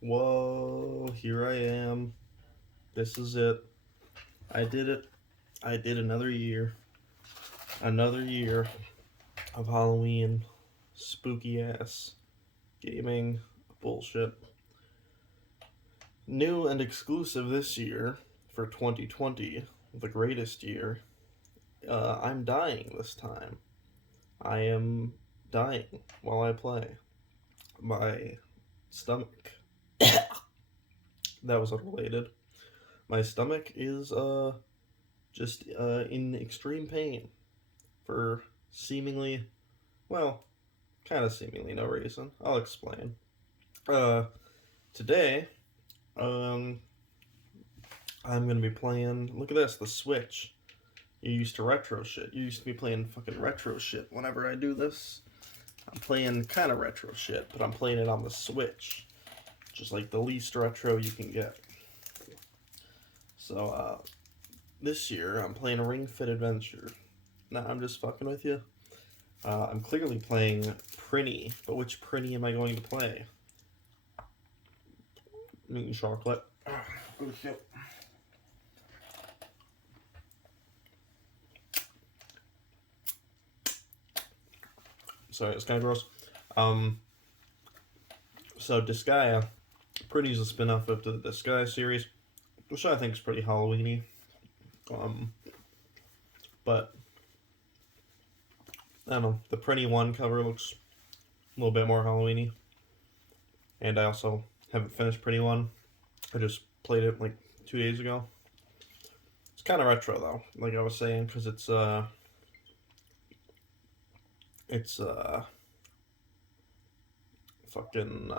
Whoa, here I am. This is it. I did it. I did another year. Another year of Halloween. Spooky ass gaming bullshit. New and exclusive this year for 2020, the greatest year. I'm dying this time. I am dying while I play. My stomach. That was unrelated. My stomach is just in extreme pain for seemingly, well, kind of seemingly no reason. I'll explain. Uh, Today, um, I'm gonna be playing. Look at this, the Switch. You're used to retro shit. You used to be playing fucking retro shit. Whenever I do this, I'm playing kind of retro shit, but I'm playing it on the Switch, just like the least retro you can get. So, this year I'm playing Ring Fit Adventure. Nah, I'm just fucking with you. I'm clearly playing Prinny, but which Prinny am I going to play? I'm eating chocolate. Oh shit. Sorry, it's kind of gross. Um, so Disgaea, Prinny's a spin-off of the Disgaea series, which I think is pretty Halloweeny. Um, but I don't know. The Prinny one cover looks a little bit more Halloweeny, and I also haven't finished Prinny one. I just played it like 2 days ago. It's kind of retro though, like I was saying, because it's fucking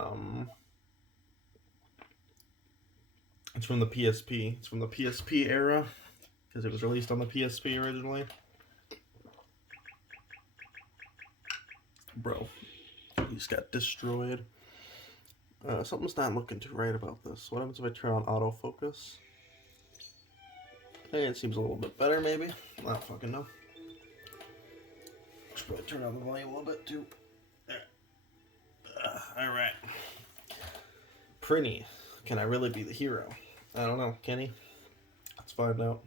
it's from the PSP. It's from the PSP era because it was released on the PSP originally. Bro, he just got destroyed. Something's not looking too right about this. What happens if I turn on autofocus? Hey, it seems a little bit better, maybe. I don't fucking know. Should probably turn down the volume a little bit too. There. Alright. Prinny. Can I really be the hero? I don't know. Can he? Let's find out.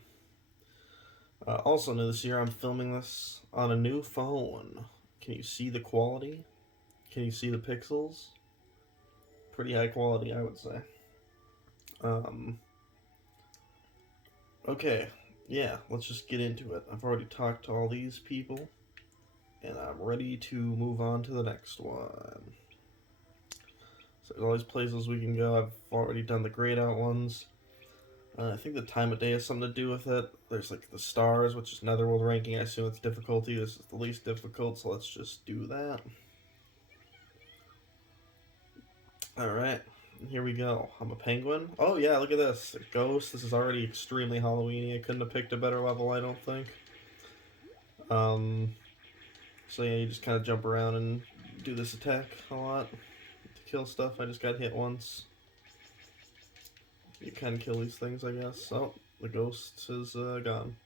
Also new this year, I'm filming this on a new phone. Can you see the quality? Can you see the pixels? Pretty high quality, I would say. Okay, yeah, let's just get into it. I've already talked to all these people, and I'm ready to move on to the next one. So there's all these places we can go. I've already done the grayed out ones. I think the time of day has something to do with it. There's like the stars, which is Netherworld ranking. I assume it's difficulty. This is the least difficult, so let's just do that. Alright, here we go. I'm a penguin. Oh yeah, look at this. A ghost. This is already extremely Halloweeny. I couldn't have picked a better level, I don't think. So yeah, you just kind of jump around and do this attack a lot to kill stuff. I just got hit once. You can kill these things, I guess. Oh, the ghost is gone.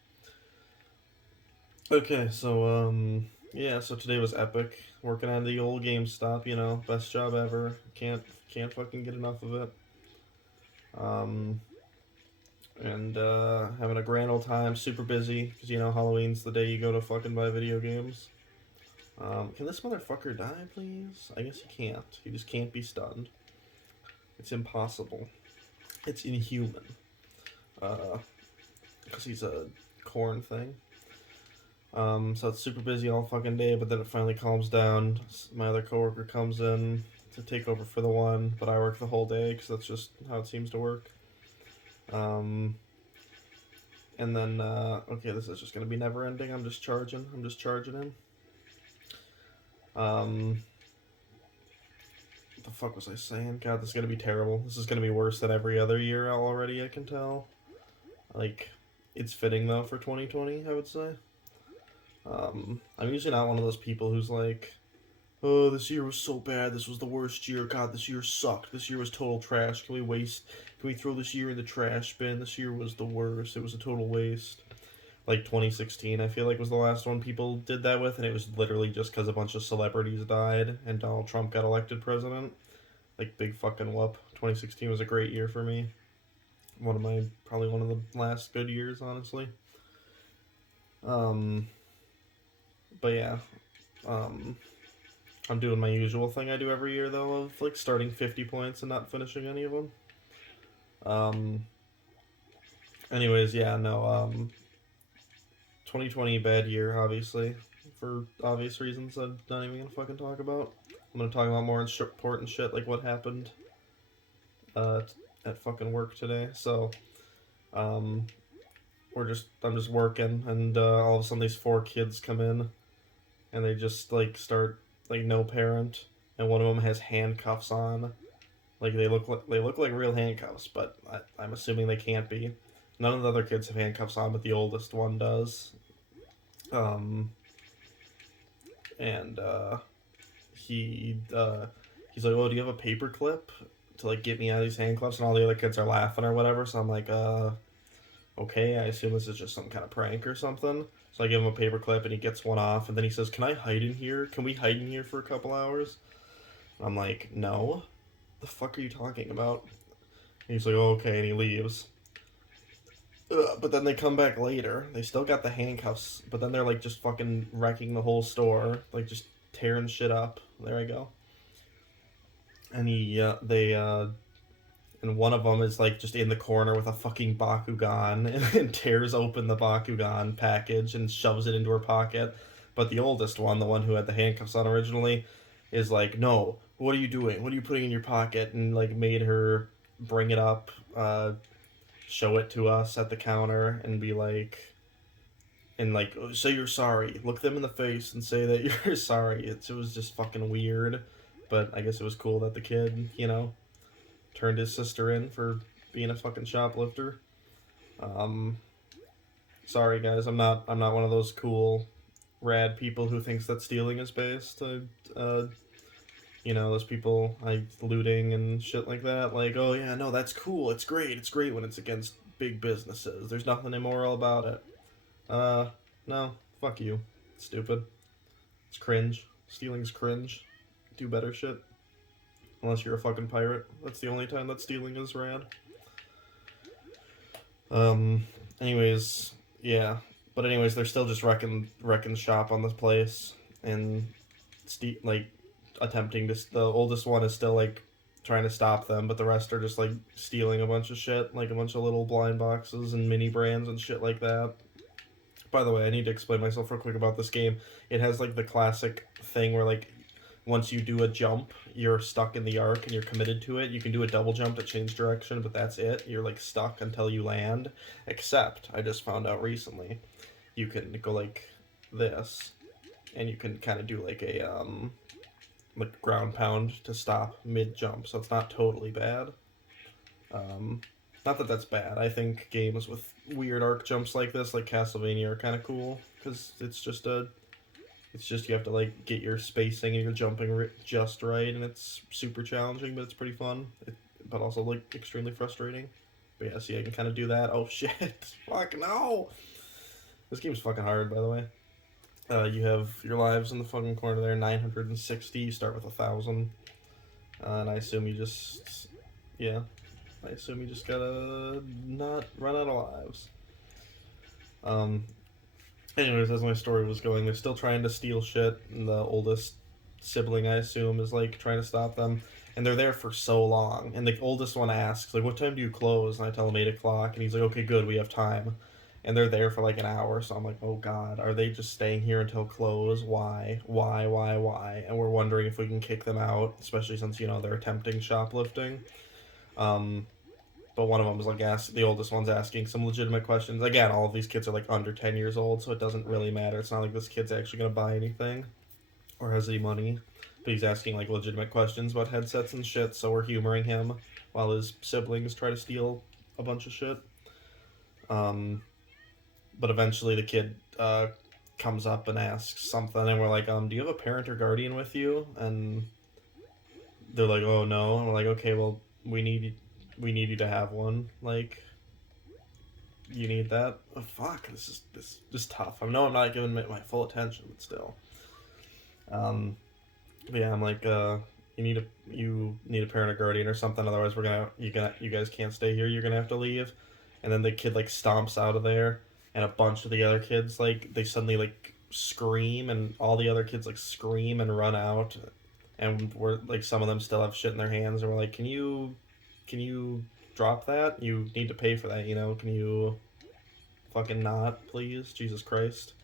Okay, so yeah, so today was epic. Working on the old GameStop, you know, best job ever. Can't fucking get enough of it. And having a grand old time. Super busy because you know Halloween's the day you go to fucking buy video games. Can this motherfucker die, please? I guess he can't. He just can't be stunned. It's impossible. It's inhuman. Because he's a corn thing. So it's super busy all fucking day, but then it finally calms down. My other coworker comes in to take over for the one, but I work the whole day because that's just how it seems to work. And then, okay, this is just gonna be never ending. I'm just charging him. What the fuck was I saying? God, this is gonna be terrible. This is gonna be worse than every other year already, I can tell. Like, it's fitting though for 2020, I would say. I'm usually not one of those people who's like, oh, this year was so bad, this was the worst year, God, this year sucked, this year was total trash, can we throw this year in the trash bin, this year was the worst, it was a total waste. Like 2016, I feel like was the last one people did that with, and it was literally just because a bunch of celebrities died and Donald Trump got elected president. Like big fucking whoop. 2016 was a great year for me. Probably one of the last good years, honestly. Um, but yeah, um, I'm doing my usual thing I do every year though of like starting 50 points and not finishing any of them. Um, anyways, yeah, no. 2020 bad year, obviously, for obvious reasons I'm not even gonna fucking talk about. I'm gonna talk about more important shit like what happened uh, at fucking work today. So, um, I'm just working, and all of a sudden these four kids come in, and they just like start like no parent, and one of them has handcuffs on. Like they look like real handcuffs, but I'm assuming they can't be. None of the other kids have handcuffs on, but the oldest one does. Um, and he he's like, "Oh, do you have a paper clip to like get me out of these handcuffs?" And all the other kids are laughing or whatever. So I'm like, okay, I assume this is just some kind of prank or something. So I give him a paper clip and he gets one off, and then he says, "Can I hide in here? Can we hide in here for a couple hours?" And I'm like, "No, the fuck are you talking about?" And he's like, "Oh, okay," and he leaves. But then they come back later. They still got the handcuffs, but then they're like just fucking wrecking the whole store, like just tearing shit up. There I go. And and one of them is like just in the corner with a fucking Bakugan and tears open the Bakugan package and shoves it into her pocket. But the oldest one, the one who had the handcuffs on originally, is like, "No, what are you doing? What are you putting in your pocket?" And like made her bring it up, show it to us at the counter, and be like, say you're sorry. Look them in the face and say that you're sorry. It was just fucking weird, but I guess it was cool that the kid, turned his sister in for being a fucking shoplifter. Um, Sorry guys, I'm not one of those cool, rad people who thinks that stealing is based. Uh, those people like looting and shit like that. Like, oh yeah, no, that's cool. It's great. It's great when it's against big businesses. There's nothing immoral about it. Uh, no, fuck you. Stupid. It's cringe. Stealing's cringe. Do better shit. Unless you're a fucking pirate. That's the only time that stealing is rad. Um. Anyways, yeah. But anyways, they're still just wrecking shop on this place, and like attempting to. The oldest one is still like trying to stop them, but the rest are just like stealing a bunch of shit, like a bunch of little blind boxes and mini brands and shit like that. By the way, I need to explain myself real quick about this game. It has like the classic thing where like once you do a jump, you're stuck in the arc and you're committed to it. You can do a double jump to change direction, but that's it. You're like stuck until you land. Except I just found out recently, you can go like this, and you can kind of do like ground pound to stop mid jump. So it's not totally bad. Um, Not that that's bad. I think games with weird arc jumps like this, like Castlevania, are kind of cool because it's just you have to like get your spacing and your jumping just right, and it's super challenging, but it's pretty fun. But also like extremely frustrating. But yeah, see, I can kind of do that. Oh shit! Fuck no! This game's fucking hard, by the way. You have your lives in the fucking corner there, 960. You start with 1,000, and I assume you just, yeah, I assume you just gotta not run out of lives. Um, Anyways, as my story was going, they're still trying to steal shit, and the oldest sibling, I assume, is like trying to stop them. And they're there for so long. And the oldest one asks, like, "What time do you close?" And I tell him 8 o'clock, and he's like, "Okay, good, we have time." And they're there for like an hour, so I'm like, "Oh God, are they just staying here until close? Why? Why?" And we're wondering if we can kick them out, especially since they're attempting shoplifting. Um, but one of them was like the oldest one's asking some legitimate questions. Again, all of these kids are like under 10 years old, so it doesn't really matter. It's not like this kid's actually gonna buy anything or has any money. But he's asking like legitimate questions about headsets and shit, so we're humoring him while his siblings try to steal a bunch of shit. Um, but eventually the kid comes up and asks something, and we're like, "Do you have a parent or guardian with you?" And they're like, "Oh no." And we're like, "Okay, well, we need you to have one. Like, you need that." Oh, fuck, this is tough. I know I'm not giving it my full attention, but still. Um, but yeah, I'm like, you need a parent or guardian or something. Otherwise, you guys can't stay here. You're gonna have to leave." And then the kid like stomps out of there, and a bunch of the other kids like they suddenly like scream, and all the other kids like scream and run out, and we're like some of them still have shit in their hands, and we're like, can you drop that? You need to pay for that, you know? Can you fucking not, please? Jesus Christ.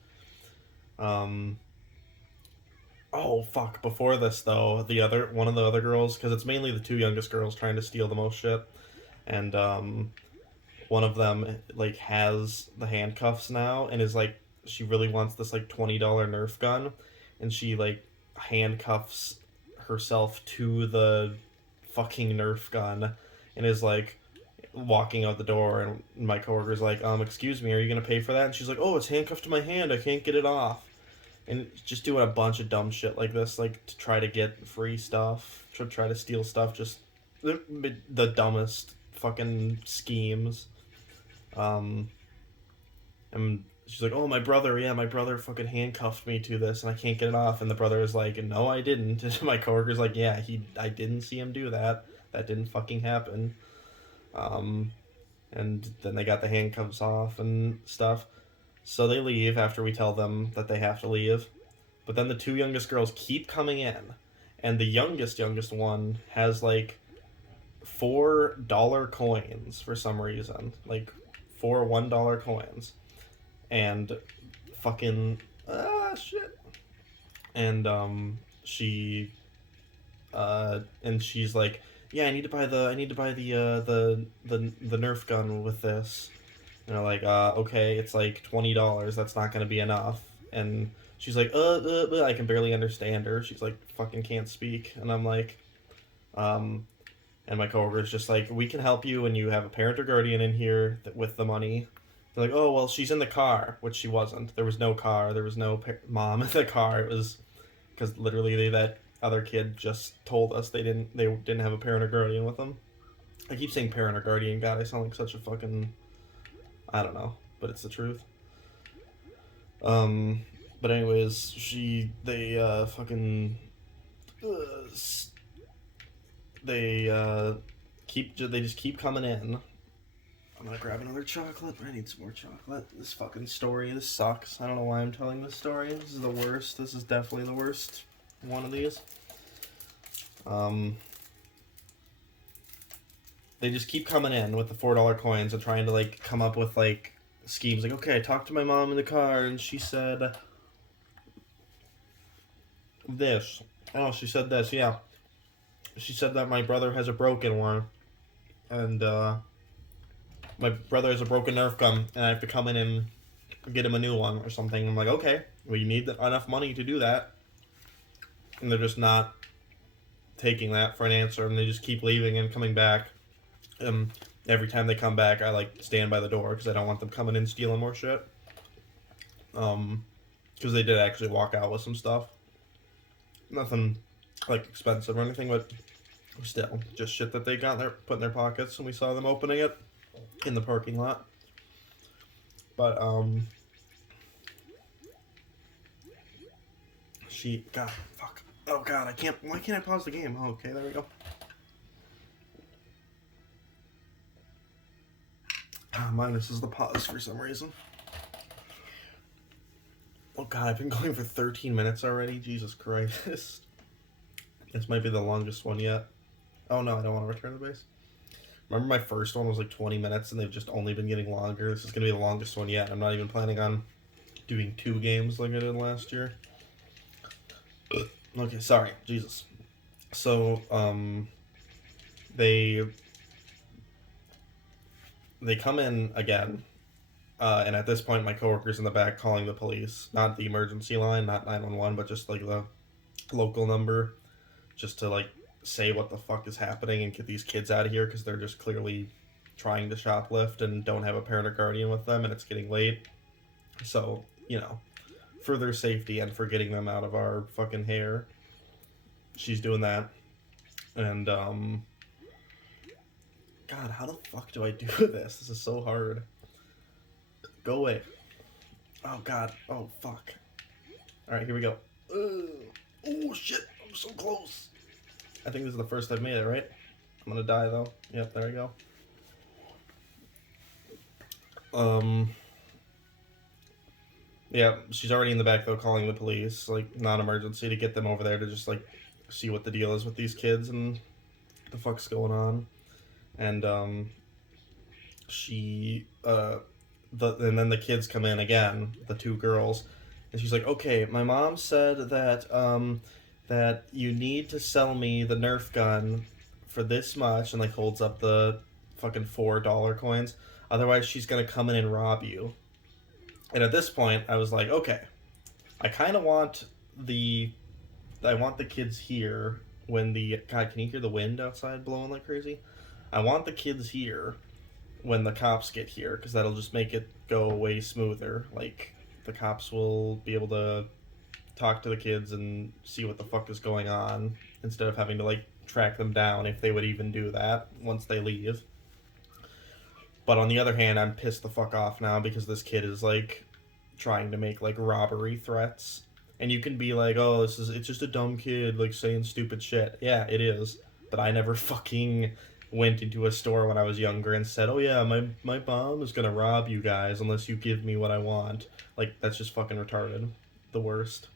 Um, oh fuck! Before this though, the other one of the other girls, because it's mainly the two youngest girls trying to steal the most shit, and one of them like has the handcuffs now and is like she really wants this like $20 Nerf gun, and she like handcuffs herself to the fucking Nerf gun, and is like walking out the door, and my coworker's like, excuse me, are you gonna pay for that? And she's like, oh, it's handcuffed to my hand, I can't get it off. And just doing a bunch of dumb shit like this, like to try to get free stuff, to try to steal stuff, just the dumbest fucking schemes. Um, and she's like, oh, my brother fucking handcuffed me to this, and I can't get it off. And the brother is like, no, I didn't. And my coworker's like, yeah, I didn't see him do that. That didn't fucking happen. Um, and then they got the handcuffs off and stuff. So they leave after we tell them that they have to leave. But then the two youngest girls keep coming in, and the youngest one has like $4 coins for some reason, like 4 $1 coins, and fucking shit. And and she's like, yeah, I need to buy the Nerf gun with this. And they're like, okay, it's like $20. That's not gonna be enough. And she's like, I can barely understand her. She's like, fucking can't speak. And I'm like, and my coworker's just like, we can help you when you have a parent or guardian in here with the money. They're like, oh, well, she's in the car, which she wasn't. There was no car. There was no mom in the car. It was because literally that other kid just told us they didn't have a parent or guardian with them. I keep saying parent or guardian. God, I sound like such a fucking, I don't know, but it's the truth. But anyways, fucking, they just keep coming in. I'm gonna grab another chocolate. I need some more chocolate. This fucking story, this sucks. I don't know why I'm telling this story. This is the worst. This is definitely the worst one of these. They just keep coming in with the $4 coins and trying to like come up with like schemes. Like, okay, I talked to my mom in the car and she said this. Oh, she said this. Yeah, she said that my brother has a broken one, and my brother has a broken Nerf gun, and I have to come in and get him a new one or something. I'm like, okay, well, you need enough money to do that, and they're just not taking that for an answer, and they just keep leaving and coming back. Every time they come back, I like stand by the door because I don't want them coming in stealing more shit. Because they did actually walk out with some stuff. Nothing like expensive or anything, but still, just shit that they got there, put in their pockets, and we saw them opening it in the parking lot. But God, fuck. Oh God, I can't. Why can't I pause the game? Oh, okay, there we go. Minus is the pause for some reason. Oh God, I've been going for 13 minutes already. Jesus Christ. This might be the longest one yet. Oh no, I don't want to return to base. Remember my first one was like 20 minutes and they've just only been getting longer. This is going to be the longest one yet. I'm not even planning on doing 2 games like I did last year. Okay, sorry. Jesus. So, they come in again. And at this point, my coworker's in the back calling the police. Not the emergency line, not 911, but just like the local number. Just to like say what the fuck is happening and get these kids out of here because they're just clearly trying to shoplift and don't have a parent or guardian with them and it's getting late. So, you know, for their safety and for getting them out of our fucking hair, she's doing that. And, God, how the fuck do I do this? This is so hard. Go away. Oh, God. Oh, fuck. Alright, here we go. Oh, shit. I'm so close. I think this is the first I've made it, right? I'm gonna die though. Yep, there we go. Um, yeah, she's already in the back though, calling the police, like non-emergency, to get them over there to just like see what the deal is with these kids and the fuck's going on. And she and then the kids come in again, the two girls, and she's like, "Okay, my mom said that that you need to sell me the Nerf gun for this much," and like holds up the fucking $4 coins. Otherwise, she's gonna come in and rob you. And at this point, I was like, okay, I kind of want the I want the kids here when the God. Can you hear the wind outside blowing like crazy? I want the kids here when the cops get here because that'll just make it go way smoother. Like the cops will be able to talk to the kids and see what the fuck is going on instead of having to like track them down if they would even do that once they leave. But on the other hand, I'm pissed the fuck off now because this kid is like trying to make like robbery threats. And you can be like, "Oh, it's just a dumb kid like saying stupid shit." Yeah, it is. But I never fucking went into a store when I was younger and said, "Oh yeah, my mom is gonna rob you guys unless you give me what I want." Like that's just fucking retarded. The worst.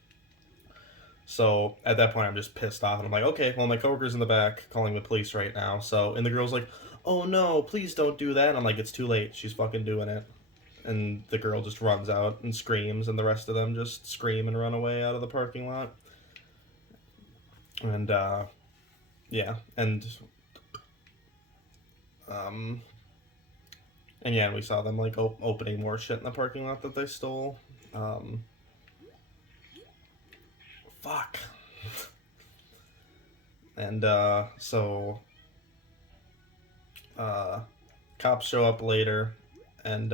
So at that point, I'm just pissed off, and I'm like, okay, well, my coworker's in the back calling the police right now. So, and the girl's like, "Oh no, please don't do that." And I'm like, it's too late. She's fucking doing it. And the girl just runs out and screams, and the rest of them just scream and run away out of the parking lot. And yeah, um, and yeah, and we saw them like opening more shit in the parking lot that they stole. Um, fuck. And so uh, cops show up later, and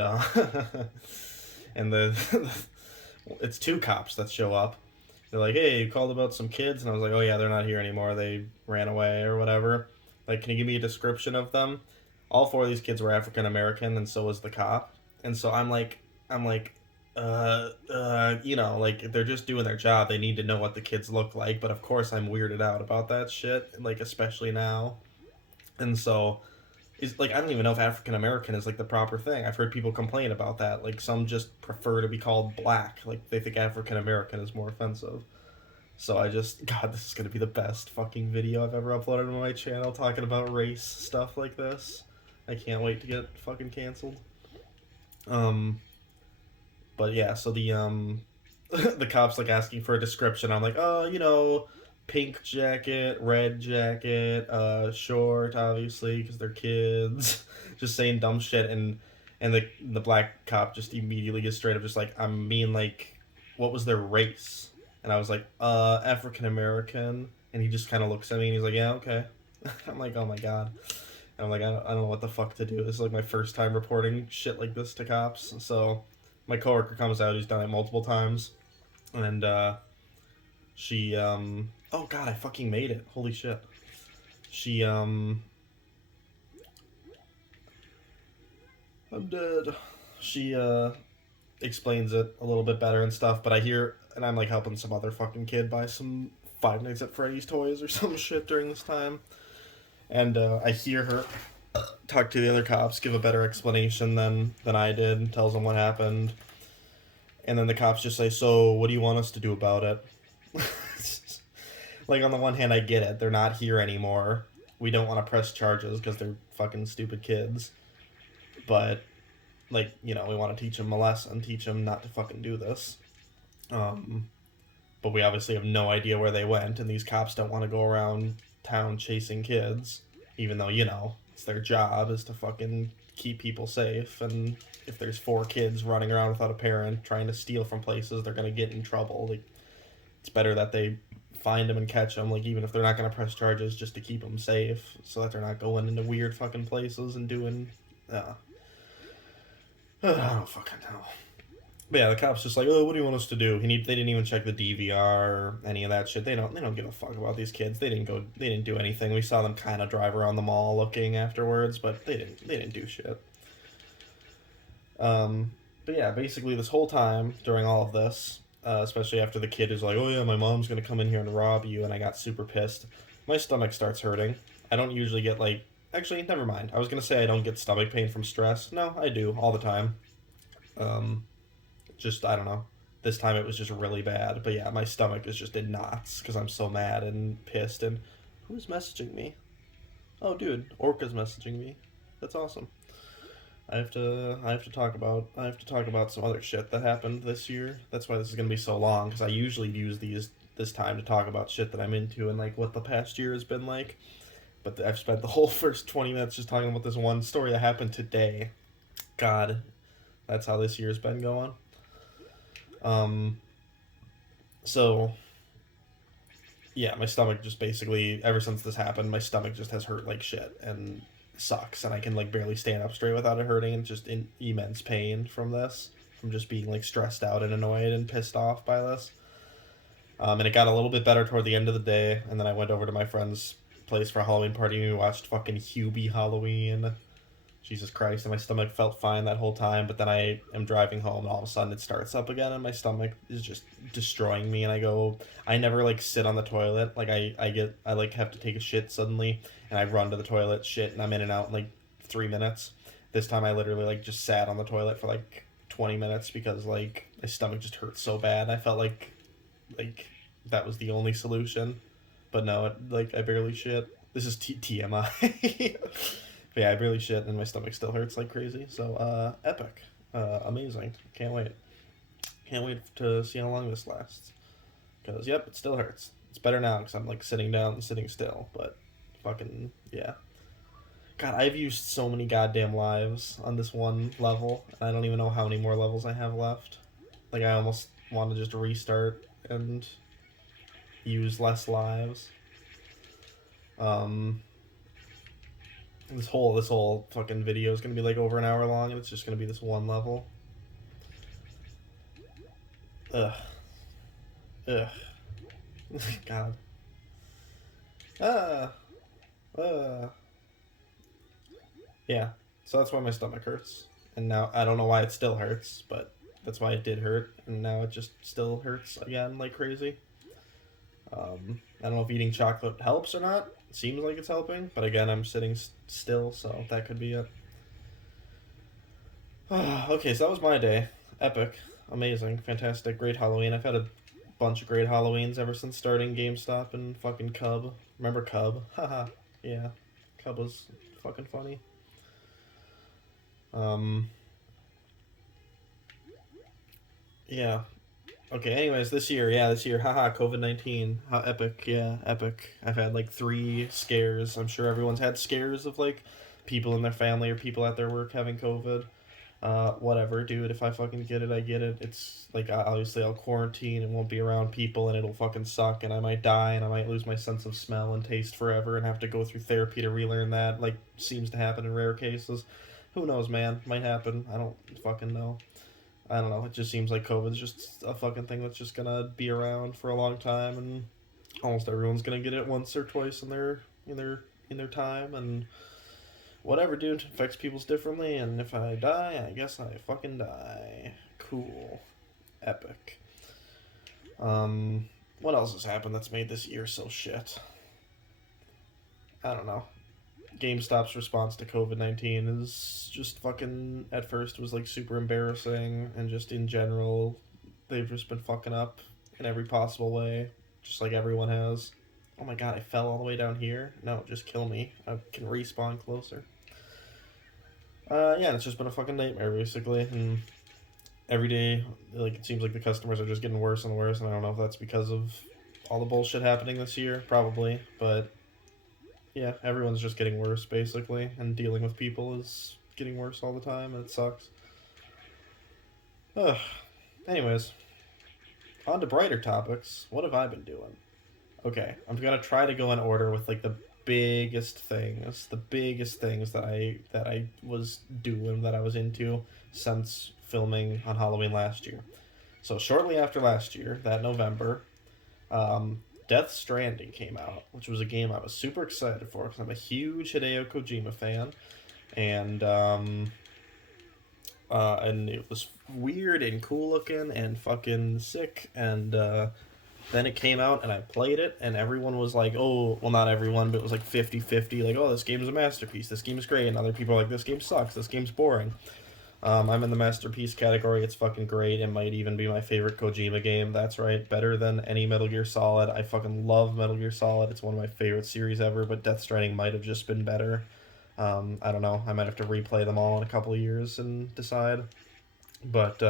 and the it's two cops that show up. They're like, "Hey, you called about some kids," and I was like, "Oh yeah, they're not here anymore. They ran away or whatever." Like, can you give me a description of them? All four of these kids were African American, and so was the cop. And so I'm like, like they're just doing their job. They need to know what the kids look like. But of course, I'm weirded out about that shit. Like, especially now. And so is like I don't even know if African American is like the proper thing. I've heard people complain about that. Like some just prefer to be called black. Like they think African American is more offensive. So I just God, this is gonna be the best fucking video I've ever uploaded on my channel talking about race stuff like this. I can't wait to get fucking canceled. Um, but yeah, so the the cops like asking for a description. I'm like, oh, pink jacket, red jacket, short, obviously, because they're kids, just saying dumb shit, and the black cop just immediately gets straight up, just like, I mean, like, what was their race? And I was like, African American, and he just kind of looks at me and he's like, yeah, okay. I'm like, oh my god. And I'm like, I don't know what the fuck to do. This is like my first time reporting shit like this to cops. So my coworker comes out, he's done it multiple times, and she oh god, I fucking made it. Holy shit. She I'm dead. She explains it a little bit better and stuff, but I hear and I'm like helping some other fucking kid buy some Five Nights at Freddy's toys or some shit during this time. And I hear her talk to the other cops, give a better explanation than I did, tells them what happened. And then the cops just say, "So, what do you want us to do about it?" Like, on the one hand, I get it. They're not here anymore. We don't want to press charges because they're fucking stupid kids. But, like, we want to teach them a lesson, teach them not to fucking do this. But we obviously have no idea where they went, and these cops don't want to go around town chasing kids, even though, it's their job is to fucking keep people safe. And if there's four kids running around without a parent trying to steal from places, they're going to get in trouble. Like, it's better that they find them and catch them, like, even if they're not going to press charges, just to keep them safe so that they're not going into weird fucking places and doing, I don't fucking know. But yeah, the cop's just like, "Oh, what do you want us to do?" They didn't even check the DVR or any of that shit. They don't give a fuck about these kids. They didn't do anything. We saw them kind of drive around the mall looking afterwards, but they didn't do shit. But yeah, basically this whole time during all of this, especially after the kid is like, "Oh yeah, my mom's gonna come in here and rob you," and I got super pissed. my stomach starts hurting. I don't usually get like. Actually, never mind. I was gonna say I don't get stomach pain from stress. No, I do all the time. Um, just I don't know. This time it was just really bad. But yeah, my stomach is just in knots because I'm so mad and pissed. And who's messaging me? Oh, dude, Orca's messaging me. That's awesome. I have to talk about some other shit that happened this year. That's why this is gonna be so long because I usually use this time to talk about shit that I'm into and like what the past year has been like. But I've spent the whole first 20 minutes just talking about this one story that happened today. God, that's how this year's been going. Um, so yeah, my stomach just basically ever since this happened, my stomach just has hurt like shit and sucks, and I can like barely stand up straight without it hurting, and just in immense pain from this, from just being like stressed out and annoyed and pissed off by this. And it got a little bit better toward the end of the day, and then I went over to my friend's place for a Halloween party and we watched fucking Hubie Halloween. Jesus Christ, and my stomach felt fine that whole time, but then I am driving home and all of a sudden it starts up again and my stomach is just destroying me and I never like sit on the toilet. Like I like have to take a shit suddenly and I run to the toilet, shit, and I'm in and out in like 3 minutes. This time I literally like just sat on the toilet for like 20 minutes because like my stomach just hurt so bad. I felt like that was the only solution. But no, like I barely shit. This is TMI. But yeah, I barely shit and my stomach still hurts like crazy. So, epic. Amazing. Can't wait. Can't wait to see how long this lasts. Because, yep, it still hurts. It's better now because I'm, like, sitting down and sitting still. But, fucking, yeah. God, I've used so many goddamn lives on this one level. I don't even know how many more levels I have left. Like, I almost want to just restart and use less lives. This whole fucking video is gonna be like over an hour long, and it's just gonna be this one level. Ugh. Ugh. God. Ah. Yeah. So that's why my stomach hurts, and now I don't know why it still hurts, but that's why it did hurt, and now it just still hurts again like crazy. I don't know if eating chocolate helps or not. It seems like it's helping, but again, I'm sitting still, so that could be it. Okay, so that was my day. Epic, amazing, fantastic, great Halloween. I've had a bunch of great Halloweens ever since starting GameStop and fucking Cub. Remember Cub? Haha, yeah. Cub was fucking funny. Um, yeah. Okay, anyways, this year, haha, COVID-19. How epic, yeah, epic. I've had like 3 scares. I'm sure everyone's had scares of like people in their family or people at their work having COVID. Whatever, dude. If I fucking get it, I get it. It's like obviously I'll quarantine and won't be around people, and it'll fucking suck, and I might die, and I might lose my sense of smell and taste forever, and have to go through therapy to relearn that. Like seems to happen in rare cases. Who knows, man? Might happen. I don't fucking know. I don't know. It just seems like COVID's just a fucking thing that's just gonna be around for a long time, and almost everyone's gonna get it once or twice in their time, and whatever, dude. Affects people's differently, and if I die, I guess I fucking die. Cool. Epic. What else has happened that's made this year so shit? I don't know. GameStop's response to COVID-19 is just fucking, at first, was like super embarrassing, and just in general, they've just been fucking up in every possible way, just like everyone has. Oh my god, I fell all the way down here? No, just kill me. I can respawn closer. Yeah, and it's just been a fucking nightmare, basically, and every day, like, it seems like the customers are just getting worse and worse, and I don't know if that's because of all the bullshit happening this year, probably, but yeah, everyone's just getting worse, basically, and dealing with people is getting worse all the time, and it sucks. Ugh. Anyways, on to brighter topics. What have I been doing? Okay, I'm gonna try to go in order with like the biggest things that I was doing, that I was into since filming on Halloween last year. So shortly after last year, that November, Death Stranding came out, which was a game I was super excited for because I'm a huge Hideo Kojima fan, and and it was weird and cool looking and fucking sick, and Then it came out and I played it, and everyone was like, oh, well, not everyone, but it was like 50-50, like, oh, this game is a masterpiece, this game is great, and other people are like, this game sucks, this game's boring. I'm in the masterpiece category. It's fucking great. It might even be my favorite Kojima game. That's right. Better than any Metal Gear Solid. I fucking love Metal Gear Solid. It's one of my favorite series ever, but Death Stranding might have just been better. I don't know. I might have to replay them all in a couple of years and decide. But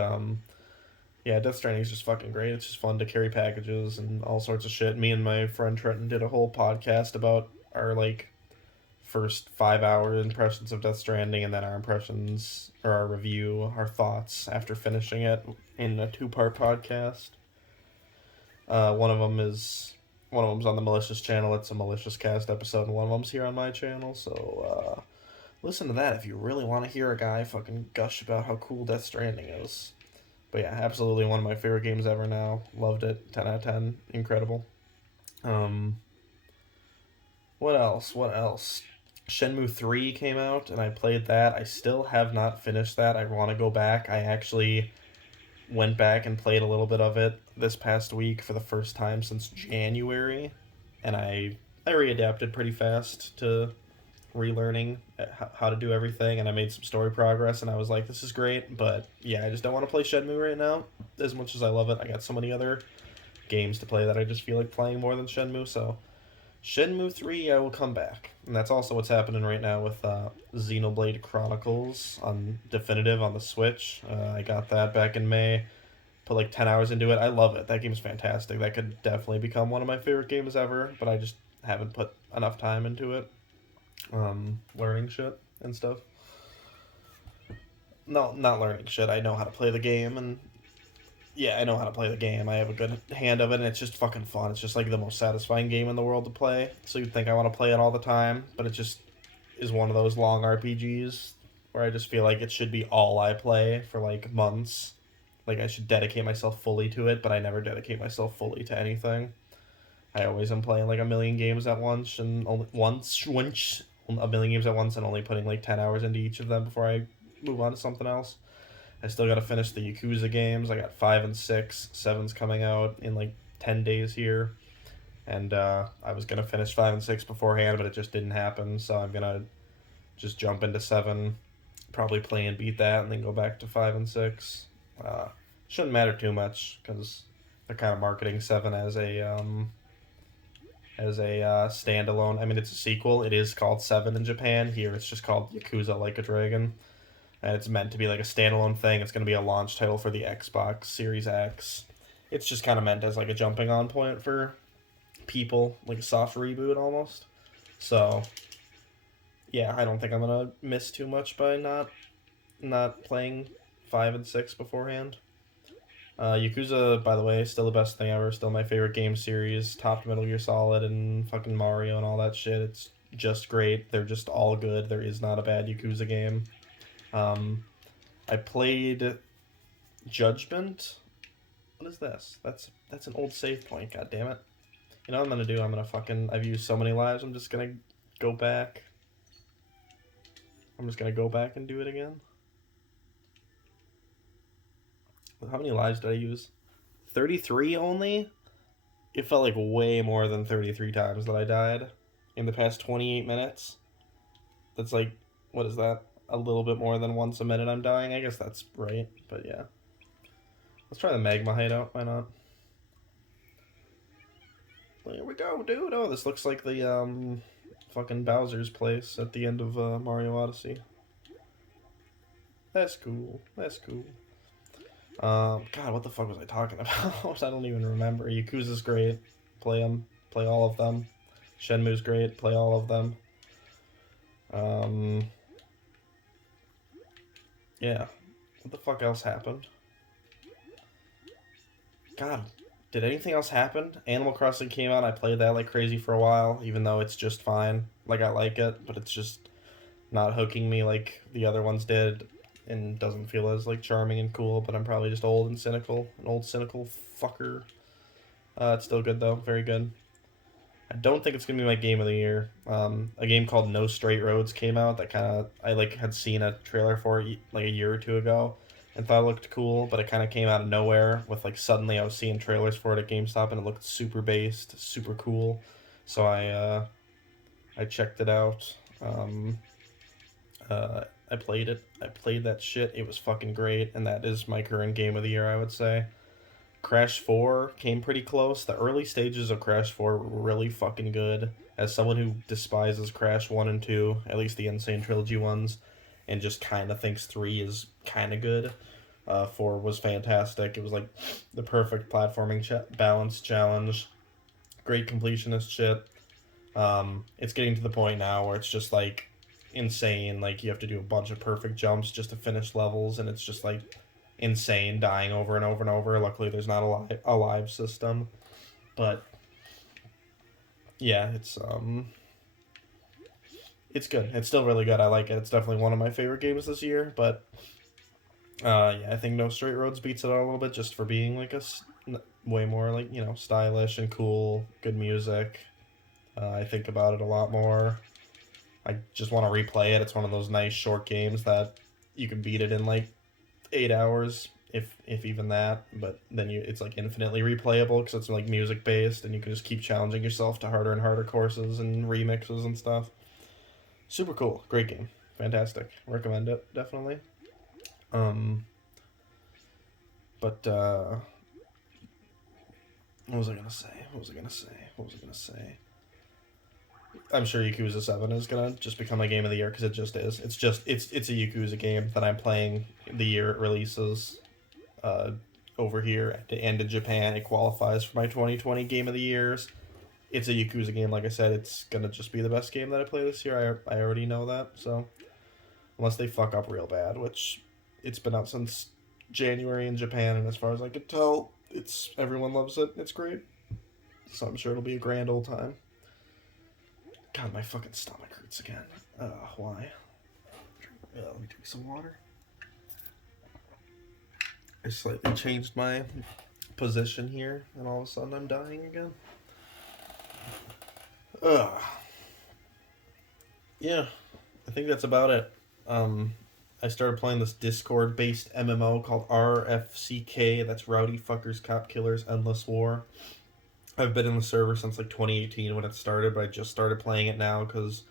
yeah, Death Stranding is just fucking great. It's just fun to carry packages and all sorts of shit. Me and my friend Trenton did a whole podcast about our like first 5 hour impressions of Death Stranding, and then our impressions or our review, our thoughts after finishing it in a 2-part podcast. One of them is on the Malicious channel. It's a Malicious Cast episode, and one of them's here on my channel. So listen to that if you really want to hear a guy fucking gush about how cool Death Stranding is. But yeah, absolutely one of my favorite games ever now. Loved it. 10 out of 10. Incredible. What else? What else? Shenmue 3 came out, and I played that. I still have not finished that. I want to go back. I actually went back and played a little bit of it this past week for the first time since January, and I readapted pretty fast to relearning how to do everything, and I made some story progress, and I was like, this is great, but yeah, I just don't want to play Shenmue right now as much as I love it. I got so many other games to play that I just feel like playing more than Shenmue, so Shenmue 3, I will come back. And that's also what's happening right now with Xenoblade Chronicles on Definitive on the Switch. I got that back in May. Put like 10 hours into it. I love it. That game's fantastic. That could definitely become one of my favorite games ever, but I just haven't put enough time into it. Learning shit and stuff. No, not learning shit. I know how to play the game, and yeah, I know how to play the game. I have a good hand of it, and it's just fucking fun. It's just like the most satisfying game in the world to play. So you'd think I want to play it all the time, but it just is one of those long RPGs where I just feel like it should be all I play for like months. Like I should dedicate myself fully to it, but I never dedicate myself fully to anything. I always am playing like a million games at once, and only once a million games at once, and only putting like 10 hours into each of them before I move on to something else. I still got to finish the Yakuza games. I got 5 and 6. 7's coming out in like 10 days here. And I was going to finish 5 and 6 beforehand, but it just didn't happen. So I'm going to just jump into 7, probably play and beat that, and then go back to 5 and 6. Shouldn't matter too much, because they're kind of marketing 7 as a standalone. I mean, it's a sequel. It is called 7 in Japan. Here it's just called Yakuza Like a Dragon. And it's meant to be like a standalone thing. It's going to be a launch title for the Xbox Series X. It's just kind of meant as like a jumping on point for people, like a soft reboot almost. So, yeah, I don't think I'm going to miss too much by not playing 5 and 6 beforehand. Yakuza, by the way, still the best thing ever. Still my favorite game series. Topped Metal Gear Solid and fucking Mario and all that shit. It's just great. They're just all good. There is not a bad Yakuza game. I played Judgment. What is this? That's an old save point, god damn it. You know what I'm gonna do? I've used so many lives, I'm just gonna go back. I'm just gonna go back and do it again. How many lives did I use? 33 only? It felt like way more than 33 times that I died in the past 28 minutes. That's like, what is that? A little bit more than once a minute I'm dying. I guess that's right, but yeah. Let's try the magma hideout. Why not? Well, here we go, dude. Oh, this looks like the fucking Bowser's place at the end of Mario Odyssey. That's cool. That's cool. God, what the fuck was I talking about? I don't even remember. Yakuza's great. Play them. Play all of them. Shenmue's great. Play all of them. Yeah. What the fuck else happened? God, did anything else happen? Animal Crossing came out, I played that like crazy for a while, even though it's just fine. Like, I like it, but it's just not hooking me like the other ones did, and doesn't feel as like charming and cool, but I'm probably just old and cynical. An old cynical fucker. It's still good though, very good. I don't think it's gonna be my game of the year. A game called No Straight Roads came out that kind of I like had seen a trailer for it like a year or two ago, and thought it looked cool, but it kind of came out of nowhere with like suddenly I was seeing trailers for it at GameStop and it looked super based, super cool. So I checked it out. I played it. I played that shit. It was fucking great, and that is my current game of the year, I would say. Crash 4 came pretty close. The early stages of Crash 4 were really fucking good. As someone who despises Crash 1 and 2, at least the Insane Trilogy ones, and just kind of thinks 3 is kind of good, 4 was fantastic. It was like the perfect platforming balance challenge. Great completionist shit. It's getting to the point now where it's just like insane. Like you have to do a bunch of perfect jumps just to finish levels, and it's just like insane, dying over and over and over. Luckily, there's not a live system, but yeah, it's good. It's still really good. I like it. It's definitely one of my favorite games this year. But yeah, I think No Straight Roads beats it out a little bit just for being like way more like stylish and cool, good music. I think about it a lot more. I just want to replay it. It's one of those nice short games that you can beat it in like 8 hours, if even that. But then it's like infinitely replayable because it's like music based, and you can just keep challenging yourself to harder and harder courses and remixes and stuff. Super cool, great game, fantastic. Recommend it definitely. Um, but what was I gonna say? What was I gonna say? What was I gonna say? I'm sure Yakuza 7 is gonna just become my game of the year because it just is. It's a Yakuza game that I'm playing the year it releases. Over here and in Japan, it qualifies for my 2020 game of the years. It's a Yakuza game, like I said. It's gonna just be the best game that I play this year. I already know that. So unless they fuck up real bad, which it's been out since January in Japan, and as far as I can tell, everyone loves it. It's great. So I'm sure it'll be a grand old time. God, my fucking stomach hurts again. Why? Let me drink some water. I slightly changed my position here, and all of a sudden I'm dying again. Ugh. Yeah, I think that's about it. I started playing this Discord-based MMO called RFCK. That's Rowdy Fuckers Cop Killers Endless War. I've been in the server since like 2018 when it started, but I just started playing it now because,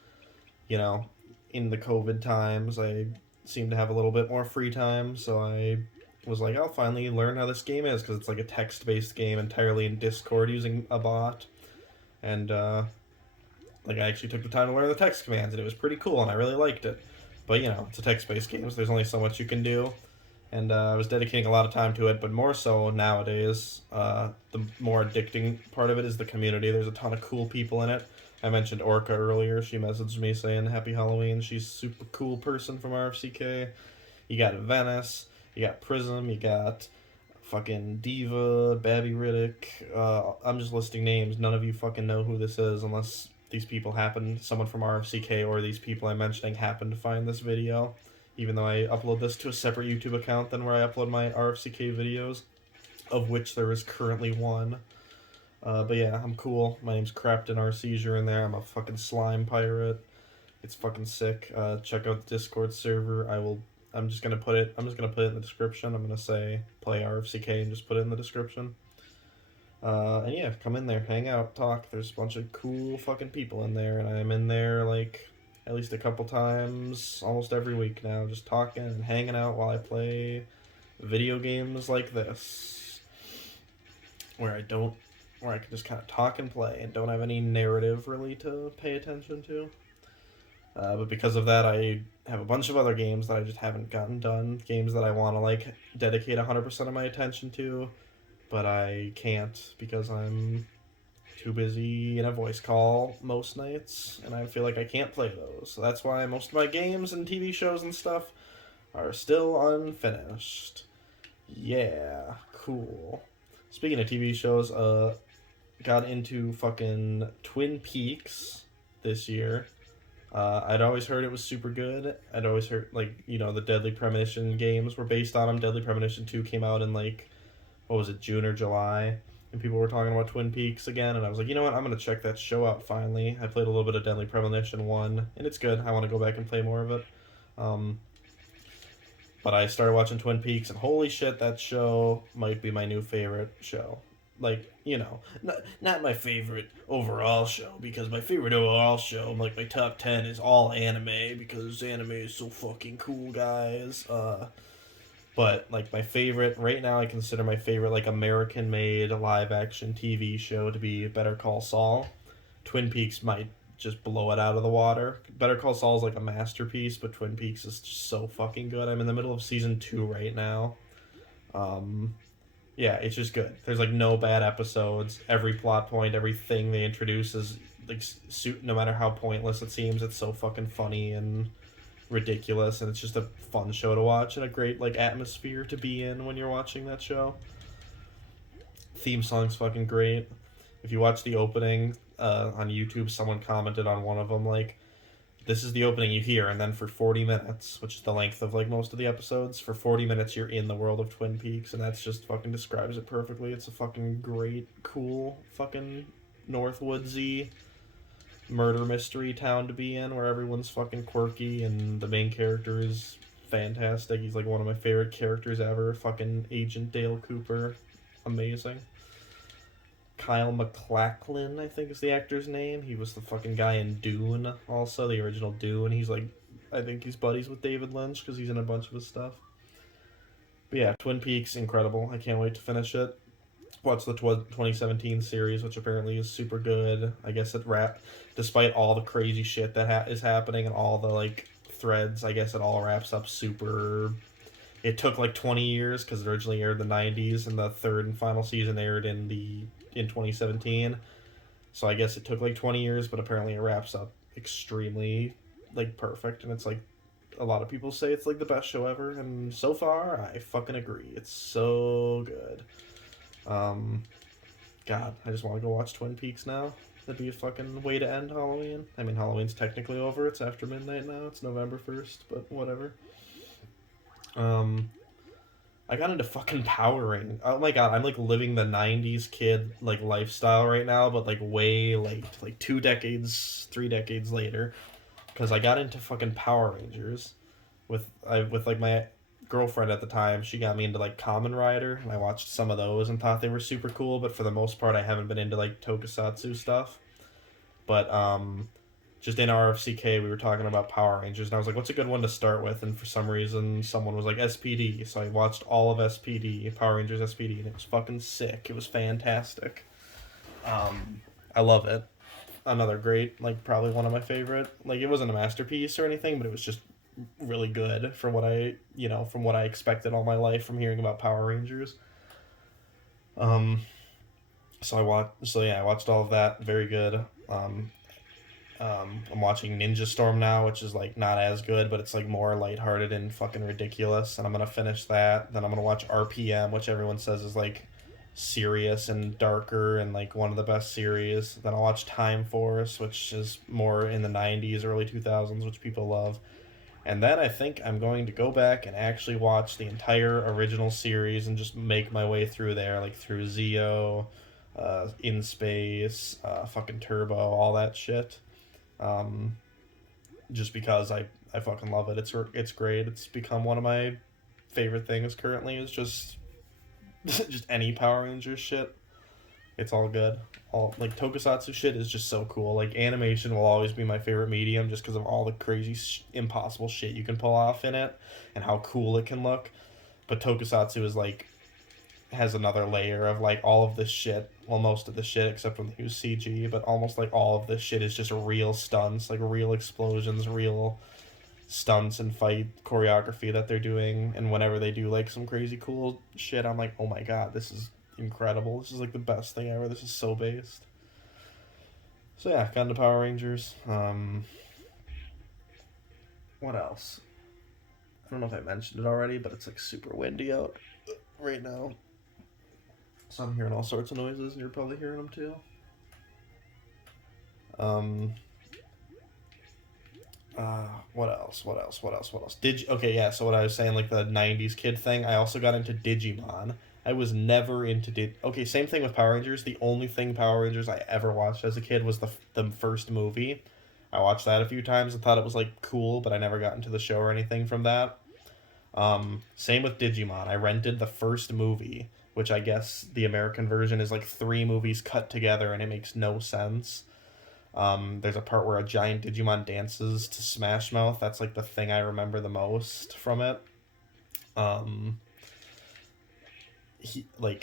in the COVID times, I seem to have a little bit more free time, so I was like, I'll finally learn how this game is, because it's like a text-based game entirely in Discord using a bot, and, I actually took the time to learn the text commands, and it was pretty cool, and I really liked it. But, it's a text-based game, so there's only so much you can do. And I was dedicating a lot of time to it, but more so nowadays, the more addicting part of it is the community. There's a ton of cool people in it. I mentioned Orca earlier. She messaged me saying Happy Halloween. She's a super cool person from RFCK. You got Venice, you got Prism, you got fucking Diva, Babby Riddick. I'm just listing names. None of you fucking know who this is unless these people someone from RFCK or these people I'm mentioning happen to find this video. Even though I upload this to a separate YouTube account than where I upload my RFCK videos, of which there is currently one. But yeah, I'm cool. My name's Crapton R. Seizure in there. I'm a fucking slime pirate. It's fucking sick. Check out the Discord server. I'm just gonna put it in the description. I'm gonna say play RFCK and just put it in the description. And yeah, come in there, hang out, talk. There's a bunch of cool fucking people in there, and I'm in there like at least a couple times almost every week now, just talking and hanging out while I play video games like this, where I can just kind of talk and play and don't have any narrative really to pay attention to. But because of that, I have a bunch of other games that I just haven't gotten done, games that I want to dedicate 100% of my attention to, but I can't because I'm too busy in a voice call most nights, and I feel like I can't play those. So that's why most of my games and TV shows and stuff are still unfinished. Yeah, cool. Speaking of TV shows, got into fucking Twin Peaks this year. I'd always heard it was super good. I'd always heard, the Deadly Premonition games were based on them. Deadly Premonition 2 came out in, what was it, June or July? And people were talking about Twin Peaks again, and I was like, you know what, I'm going to check that show out finally. I played a little bit of Deadly Premonition 1, and it's good. I want to go back and play more of it. But I started watching Twin Peaks, and holy shit, that show might be my new favorite show. Like, not my favorite overall show, because my favorite overall show, like my top 10, is all anime, because anime is so fucking cool, guys. But, like, my favorite, right now, I consider my favorite, like, American made live action TV show to be Better Call Saul. Twin Peaks might just blow it out of the water. Better Call Saul is like a masterpiece, but Twin Peaks is just so fucking good. I'm in the middle of season 2 right now. Um, yeah, it's just good. There's like no bad episodes. Every plot point, everything they introduce is like suit. No matter how pointless it seems, it's so fucking funny and ridiculous, and it's just a fun show to watch and a great like atmosphere to be in when you're watching that show. Theme song's fucking great. If you watch the opening on YouTube, someone commented on one of them like, "This is the opening you hear, and then for 40 minutes, which is the length of like most of the episodes, for 40 minutes you're in the world of Twin Peaks, and that's just fucking describes it perfectly. It's a fucking great, cool, fucking Northwoodsy murder mystery town to be in, where everyone's fucking quirky and the main character is fantastic. He's like one of my favorite characters ever. Fucking Agent Dale Cooper, amazing. Kyle MacLachlan, I think is the actor's name. He was the fucking guy in Dune, also the original Dune. He's like, I think he's buddies with David Lynch because he's in a bunch of his stuff. But yeah, Twin Peaks, incredible. I can't wait to finish it. Watch the 2017 series, which apparently is super good. I guess despite all the crazy shit that is happening and all the like threads, I guess it all wraps up super. It took like 20 years because it originally aired in the 90s, and the third and final season aired in 2017. So I guess it took like 20 years, but apparently it wraps up extremely like perfect, and it's like a lot of people say it's like the best show ever, and so far I fucking agree. It's so good. God, I just want to go watch Twin Peaks now. That'd be a fucking way to end Halloween. I mean, Halloween's technically over. It's after midnight now. It's November 1st, but whatever. I got into fucking Power Rangers. Oh my god, I'm like living the 90s kid like lifestyle right now, but like way late. Like 2 decades, 3 decades later. Because I got into fucking Power Rangers with like my girlfriend at the time. She got me into like Kamen Rider, and I watched some of those and thought they were super cool, but for the most part I haven't been into like tokusatsu stuff. But just in RFCK, we were talking about Power Rangers, and I was like, what's a good one to start with? And for some reason, someone was like, SPD. So I watched all of SPD, Power Rangers SPD, and it was fucking sick. It was fantastic. I love it. Another great, like, probably one of my favorite. Like, it wasn't a masterpiece or anything, but it was just really good for what from what I expected all my life from hearing about Power Rangers. I watched all of that. Very good. I'm watching Ninja Storm now, which is like not as good, but it's like more lighthearted and fucking ridiculous. And I'm gonna finish that. Then I'm gonna watch RPM, which everyone says is like serious and darker and like one of the best series. Then I'll watch Time Force, which is more in the 90s, early 2000s, which people love. And then I think I'm going to go back and actually watch the entire original series and just make my way through there, like through Zeo, In Space, fucking Turbo, all that shit. Um, just because I fucking love it. It's great. It's become one of my favorite things currently. Is just just any Power Rangers shit. It's all good. All like tokusatsu shit is just so cool. Like animation will always be my favorite medium just because of all the crazy impossible shit you can pull off in it and how cool it can look. But tokusatsu is like has another layer of like all of this shit. Well, most of the shit except when they use CG, but almost like all of this shit is just real stunts, like real explosions, real stunts and fight choreography that they're doing. And whenever they do like some crazy cool shit, I'm like, oh my god, this is incredible. This is like the best thing ever. This is so based. So yeah, got into Power Rangers. What else? I don't know if I mentioned it already, but it's like super windy out right now. So I'm hearing all sorts of noises, and you're probably hearing them too. What else? Okay, yeah, so what I was saying, like the 90s kid thing, I also got into Digimon. I was never into Okay, same thing with Power Rangers. The only thing Power Rangers I ever watched as a kid was the first movie. I watched that a few times and thought it was, like, cool, but I never got into the show or anything from that. Same with Digimon. I rented the first movie, which I guess the American version is like three movies cut together and it makes no sense. There's a part where a giant Digimon dances to Smash Mouth. That's like the thing I remember the most from it. Um,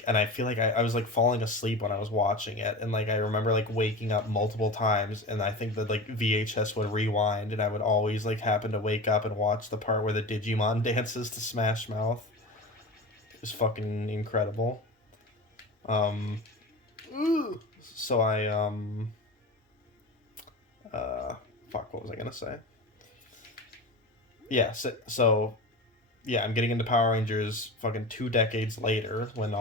and I feel like I was like falling asleep when I was watching it, and like I remember like waking up multiple times, and I think that like VHS would rewind, and I would always like happen to wake up and watch the part where the Digimon dances to Smash Mouth. It was fucking incredible. Um, so I uh, fuck, what was I gonna say? Yeah, so yeah, I'm getting into Power Rangers fucking 2 decades later when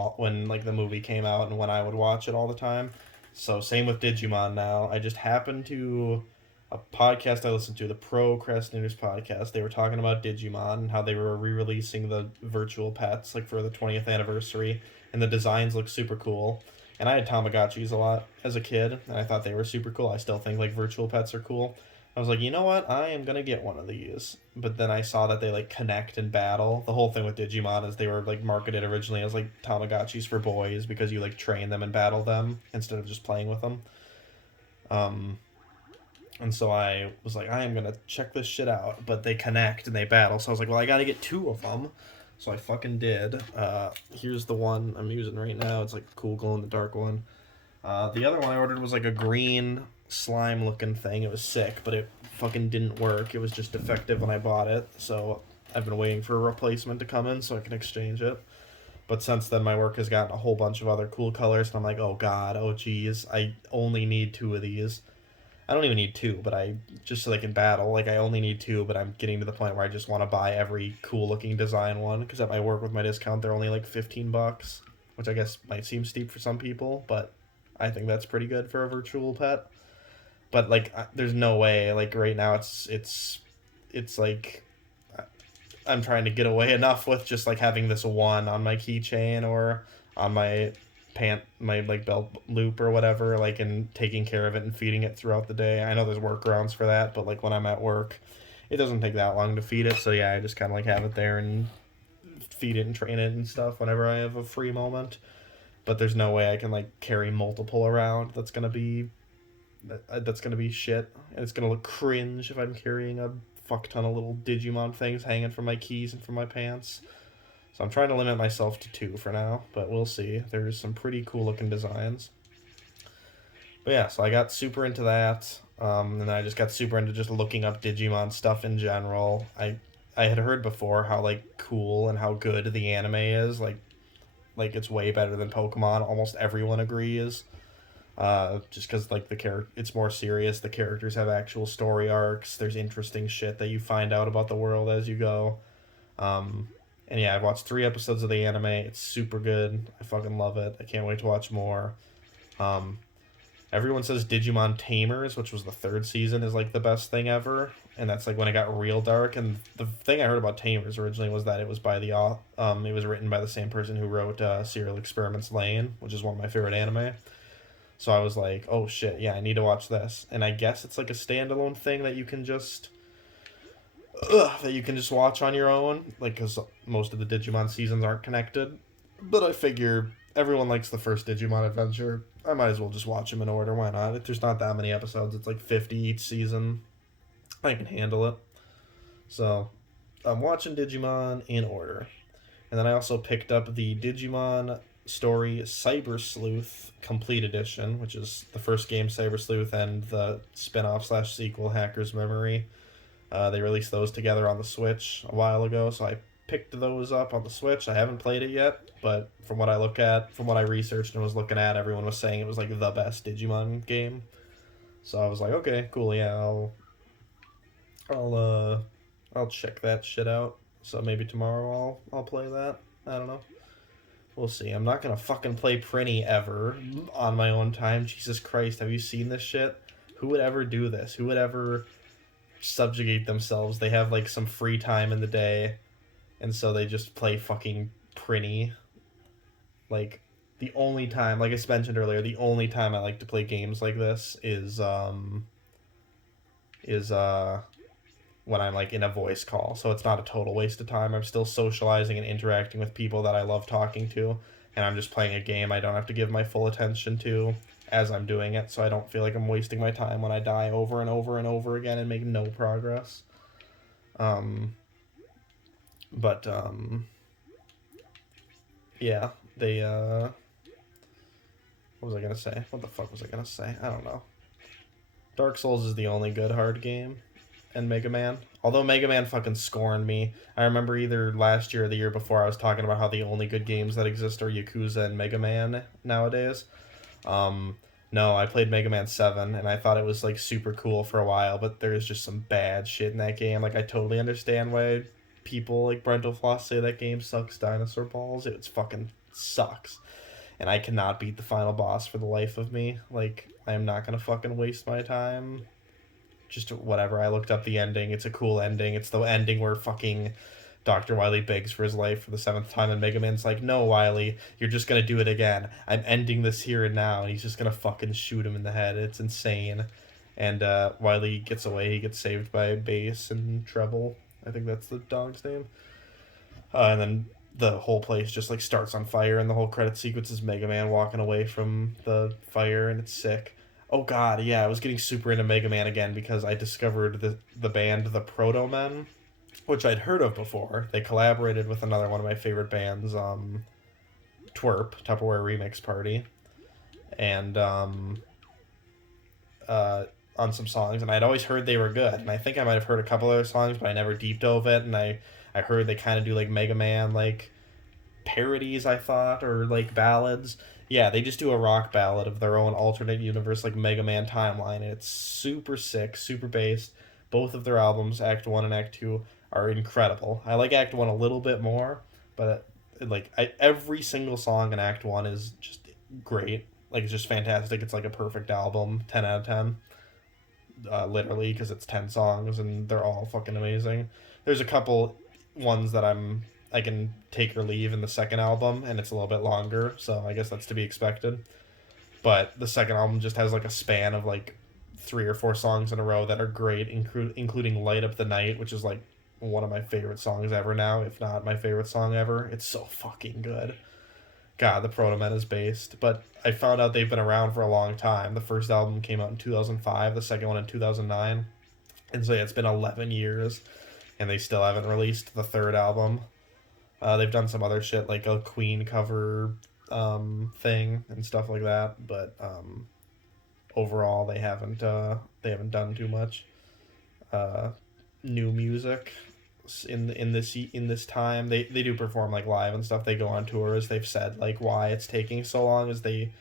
like the movie came out and when I would watch it all the time. So same with Digimon now. I just happened to a podcast I listened to, the Procrastinators podcast. They were talking about Digimon and how they were re-releasing the virtual pets like for the 20th anniversary, and the designs look super cool. And I had Tamagotchis a lot as a kid, and I thought they were super cool. I still think like virtual pets are cool. I was like, you know what? I am gonna get one of these. But then I saw that they like connect and battle. The whole thing with Digimon is they were like marketed originally as like Tamagotchis for boys because you like train them and battle them instead of just playing with them. Um, and so I was like, I am gonna check this shit out. But they connect and they battle. So I was like, well, I gotta get two of them. So I fucking did. Here's the one I'm using right now. It's like a cool glow in the dark one. The other one I ordered was like a green slime looking thing. It was sick, but it fucking didn't work. It was just defective when I bought it. So I've been waiting for a replacement to come in so I can exchange it. But since then, my work has gotten a whole bunch of other cool colors, and I'm like, oh god, oh geez, I only need two of these. I don't even need two, but I just so they can battle. Like I only need two, but I'm getting to the point where I just want to buy every cool looking design one because at my work with my discount, they're only like $15, which I guess might seem steep for some people, but I think that's pretty good for a virtual pet. But like, there's no way. Like right now, it's like I'm trying to get away enough with just like having this one on my keychain or on my like belt loop or whatever, like, and taking care of it and feeding it throughout the day. I know there's workarounds for that, but like when I'm at work, it doesn't take that long to feed it. So yeah, I just kind of like have it there and feed it and train it and stuff whenever I have a free moment. But there's no way I can like carry multiple around. That's gonna be shit, and it's gonna look cringe if I'm carrying a fuck ton of little Digimon things hanging from my keys and from my pants. So I'm trying to limit myself to two for now, but we'll see. There's some pretty cool looking designs. But yeah, so I got super into that, and then I just got super into just looking up Digimon stuff in general. I had heard before how like cool and how good the anime is. Like it's way better than Pokemon. Almost everyone agrees. Just because like it's more serious. The characters have actual story arcs. There's interesting shit that you find out about the world as you go. Um, and yeah, I've watched 3 episodes of the anime. It's super good. I fucking love it. I can't wait to watch more. Um, Everyone says Digimon Tamers, which was the third season, is like the best thing ever, and that's like when it got real dark. And the thing I heard about Tamers originally was that it was it was written by the same person who wrote Serial Experiments Lane, which is one of my favorite anime. So I was like, oh shit, yeah, I need to watch this. And I guess it's like a standalone thing that you can just watch on your own, like because most of the Digimon seasons aren't connected. But I figure everyone likes the first Digimon adventure. I might as well just watch them in order. Why not? If there's not that many episodes, it's like 50 each season. I can handle it. So I'm watching Digimon in order. And then I also picked up the Digimon Story Cyber Sleuth Complete Edition, which is the first game Cyber Sleuth and the spin-off slash sequel Hacker's Memory. They released those together on the Switch a while ago, so I picked those up on the Switch. I haven't played it yet, but from what I researched and was looking at, everyone was saying it was like the best Digimon game. So I was like, okay, cool, yeah, I'll I'll check that shit out. So maybe tomorrow I'll play that. I don't know. We'll see. I'm not gonna fucking play Prinny ever on my own time. Jesus Christ, have you seen this shit? Who would ever do this? Who would ever subjugate themselves? They have like some free time in the day, and so they just play fucking Prinny. Like the only time, like I mentioned earlier, the only time I like to play games like this is when I'm like in a voice call. So it's not a total waste of time. I'm still socializing and interacting with people that I love talking to, and I'm just playing a game I don't have to give my full attention to as I'm doing it, so I don't feel like I'm wasting my time when I die over and over and over again and make no progress. Um, but yeah, they what was I gonna say? What the fuck was I gonna say? I don't know. Dark Souls is the only good hard game, and Mega Man. Although Mega Man fucking scorned me. I remember either last year or the year before I was talking about how the only good games that exist are Yakuza and Mega Man nowadays. Um, no, I played Mega Man 7 and I thought it was like super cool for a while, but there's just some bad shit in that game. Like I totally understand why people like Brental Floss say that game sucks dinosaur balls. It's fucking sucks. And I cannot beat the final boss for the life of me. Like I am not gonna fucking waste my time just whatever. I looked up the ending. It's a cool ending. It's the ending where fucking Dr. Wily begs for his life for the seventh time, and Mega Man's like, "No, Wily, you're just gonna do it again. I'm ending this here and now," and he's just gonna fucking shoot him in the head. It's insane. And Wily gets away. He gets saved by Bass and Treble. I think that's the dog's name. And then the whole place just like starts on fire, and the whole credit sequence is Mega Man walking away from the fire, and it's sick. Oh god, yeah, I was getting super into Mega Man again because I discovered the band the Proto Men, which I'd heard of before. They collaborated with another one of my favorite bands, Twerp, Tupperware Remix Party, and uh, on some songs, and I'd always heard they were good, and I think I might have heard a couple other songs, but I never deep dove it, and I heard they kind of do like Mega Man like parodies, I thought, or like ballads. Yeah, they just do a rock ballad of their own alternate universe, like Mega Man timeline, and it's super sick, super based. Both of their albums, Act 1 and Act 2, are incredible. I like Act 1 a little bit more, but every single song in Act 1 is just great. Like, it's just fantastic. It's like a perfect album, 10 out of 10. Literally, because it's 10 songs and they're all fucking amazing. There's a couple ones that I can take or leave in the second album, and it's a little bit longer, so I guess that's to be expected. But the second album just has like a span of like 3 or 4 songs in a row that are great, including "Light Up the Night," which is like one of my favorite songs ever now, if not my favorite song ever. It's so fucking good. God, the Proto Men is based, but I found out they've been around for a long time. The first album came out in 2005, the second one in 2009, and so yeah, it's been 11 years, and they still haven't released the third album. They've done some other shit like a Queen cover thing and stuff like that, but overall they haven't done too much uh, new music in this time. They do perform like live and stuff. They go on tours. They've said like why it's taking so long is they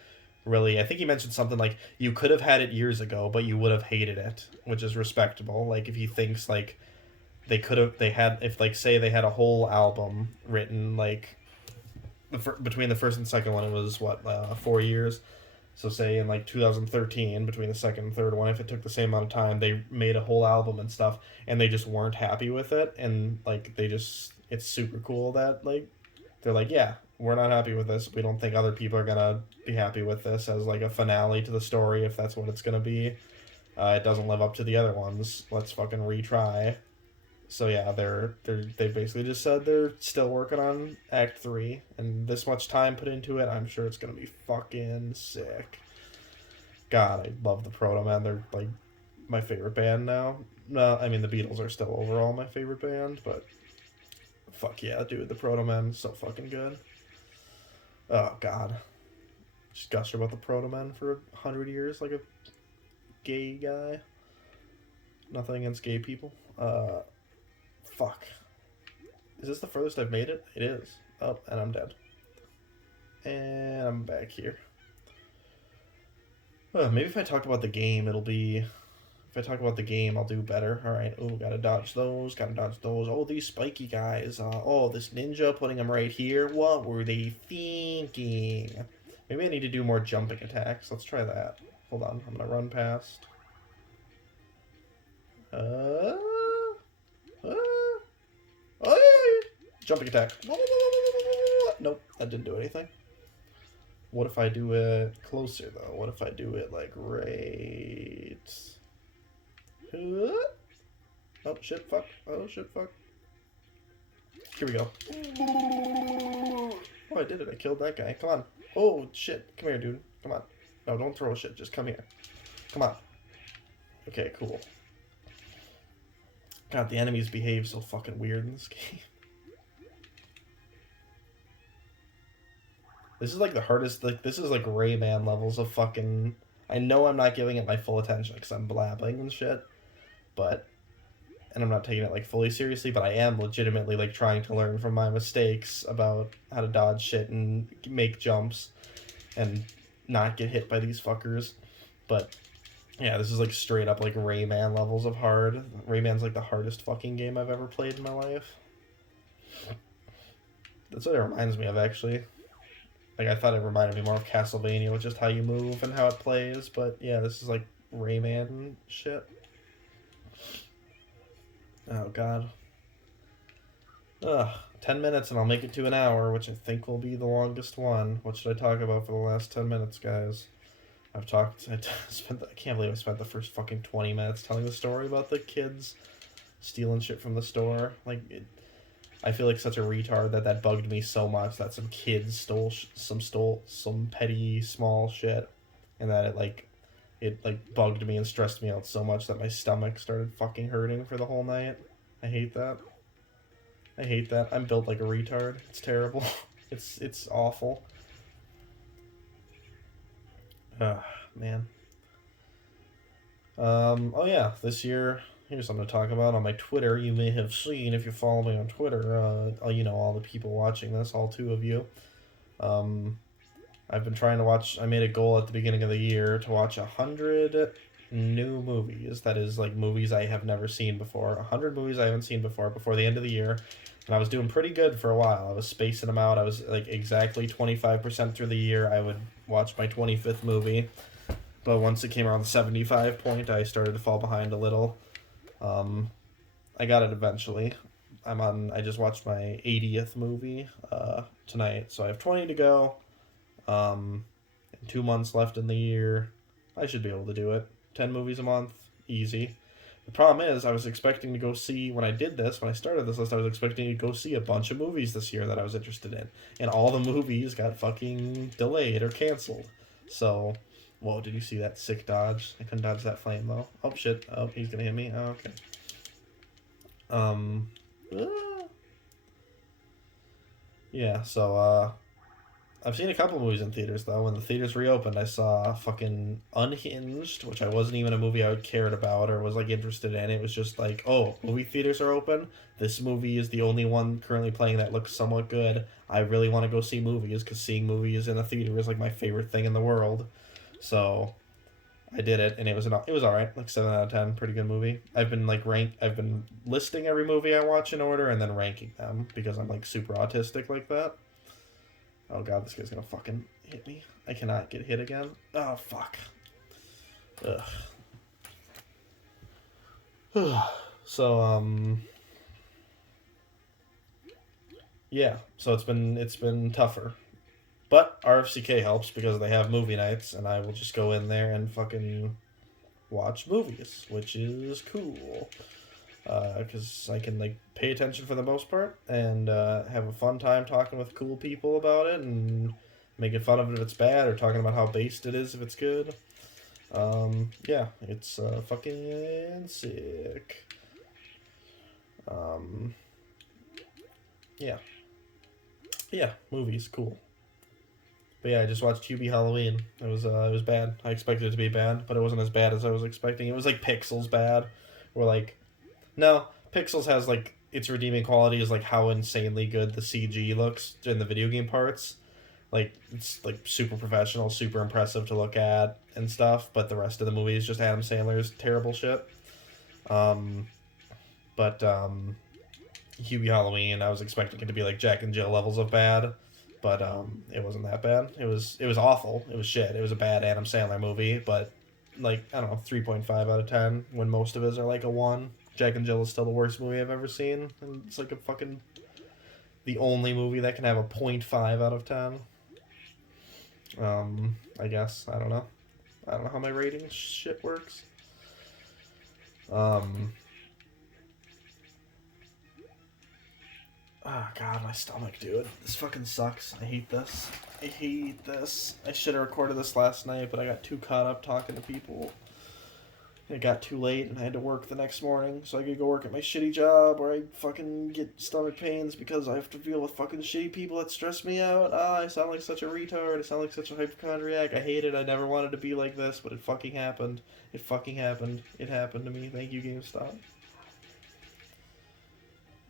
really, I think he mentioned something like you could have had it years ago, but you would have hated it, which is respectable. Like if he thinks like they had if like say they had a whole album written like between the first and second one, it was what 4 years. So say in like 2013, between the second and third one, if it took the same amount of time, they made a whole album and stuff, and they just weren't happy with it, and like it's super cool that like they're like, yeah, we're not happy with this. We don't think other people are gonna be happy with this as like a finale to the story if that's what it's gonna be. It doesn't live up to the other ones. Let's fucking retry. So yeah, they basically just said they're still working on Act 3, and this much time put into it, I'm sure it's gonna be fucking sick. God, I love the Proto Men. They're like my favorite band now. No, I mean the Beatles are still overall my favorite band, but fuck yeah, dude, the Proto Men so fucking good. Oh god, just gushed about the Proto Men for 100 years like a gay guy. Nothing against gay people. Fuck. Is this the furthest I've made it? It is. Oh, and I'm dead. And I'm back here. Maybe if I talk about the game, it'll be... If I talk about the game, I'll do better. Alright, oh, gotta dodge those, gotta dodge those. Oh, these spiky guys. Oh, this ninja, putting them right here. What were they thinking? Maybe I need to do more jumping attacks. Let's try that. Hold on, I'm gonna run past. Jumping attack. Nope, that didn't do anything. What if I do it closer, though? What if I do it, like, right... Oh, shit, fuck. Oh, shit, fuck. Here we go. Oh, I did it. I killed that guy. Come on. Oh, shit. Come here, dude. Come on. No, don't throw shit. Just come here. Come on. Okay, cool. God, the enemies behave so fucking weird in this game. This is like the hardest, like, this is like Rayman levels of fucking... I know I'm not giving it my full attention because I'm blabbing and shit, but... And I'm not taking it, like, fully seriously, but I am legitimately, like, trying to learn from my mistakes about how to dodge shit and make jumps and not get hit by these fuckers. But, yeah, this is, like, straight up, like, Rayman levels of hard. Rayman's, like, the hardest fucking game I've ever played in my life. That's what it reminds me of, actually. Like, I thought it reminded me more of Castlevania, with just how you move and how it plays, but, yeah, this is, like, Rayman shit. Oh, God. Ugh, 10 minutes and I'll make it to an hour, which I think will be the longest one. What should I talk about for the last 10 minutes, guys? I can't believe I spent the first fucking 20 minutes telling the story about the kids stealing shit from the store. Like, I feel like such a retard that bugged me so much that some kids stole some petty small shit, and that it bugged me and stressed me out so much that my stomach started fucking hurting for the whole night. I hate that. I hate that. I'm built like a retard. It's terrible. It's awful. Man. Oh yeah, this year, here's something to talk about on my Twitter. You may have seen, if you follow me on Twitter, all the people watching this, all two of you. I've been trying to watch, I made a goal at the beginning of the year to watch 100 new movies. That is, like, movies I have never seen before. 100 movies I haven't seen before the end of the year. And I was doing pretty good for a while. I was spacing them out. I was, like, exactly 25% through the year, I would watch my 25th movie. But once it came around the 75 point, I started to fall behind a little. I got it eventually. I just watched my 80th movie tonight, so I have 20 to go. 2 months left in the year. I should be able to do it. 10 movies a month, easy. The problem is, I was expecting to go see, when I started this list, I was expecting to go see a bunch of movies this year that I was interested in. And all the movies got fucking delayed or canceled. So, whoa, did you see that sick dodge? I couldn't dodge that flame, though. Oh, shit. Oh, he's gonna hit me? Oh, okay. Yeah, so, I've seen a couple movies in theaters, though. When the theaters reopened, I saw fucking Unhinged, which I wasn't even a movie I cared about or was, like, interested in. It was just like, oh, movie theaters are open. This movie is the only one currently playing that looks somewhat good. I really want to go see movies, because seeing movies in a theater is, like, my favorite thing in the world. So, I did it, and it was alright. Like, 7 out of 10. Pretty good movie. I've been listing every movie I watch in order and then ranking them, because I'm, like, super autistic like that. Oh god, this guy's gonna fucking hit me. I cannot get hit again. Oh, fuck. Ugh. So, yeah. So it's been tougher. But RFCK helps because they have movie nights, and I will just go in there and fucking watch movies, which is cool. Because I can, like, pay attention for the most part and have a fun time talking with cool people about it and making fun of it if it's bad or talking about how based it is if it's good. Yeah, it's fucking sick. Yeah. Yeah, movies, cool. But yeah, I just watched Hubie Halloween. It was bad. I expected it to be bad, but it wasn't as bad as I was expecting. It was like Pixels bad. Or like... No, Pixels has, like, its redeeming quality is, like, how insanely good the CG looks in the video game parts. Like, it's, like, super professional, super impressive to look at and stuff, but the rest of the movie is just Adam Sandler's terrible shit. But Hubie Halloween, I was expecting it to be, like, Jack and Jill levels of bad, but it wasn't that bad. It was awful. It was shit. It was a bad Adam Sandler movie, but, like, I don't know, 3.5 out of 10, when most of his are, like, a 1. Jack and Jill is still the worst movie I've ever seen, and it's like the only movie that can have a 0.5 out of 10. I guess. I don't know. I don't know how my rating shit works. Oh god, my stomach, dude. This fucking sucks. I hate this. I hate this. I should have recorded this last night, but I got too caught up talking to people. It got too late and I had to work the next morning, so I could go work at my shitty job where I fucking get stomach pains because I have to deal with fucking shitty people that stress me out. Ah, I sound like such a retard. I sound like such a hypochondriac. I hate it. I never wanted to be like this, but it fucking happened. It fucking happened. It happened to me. Thank you, GameStop.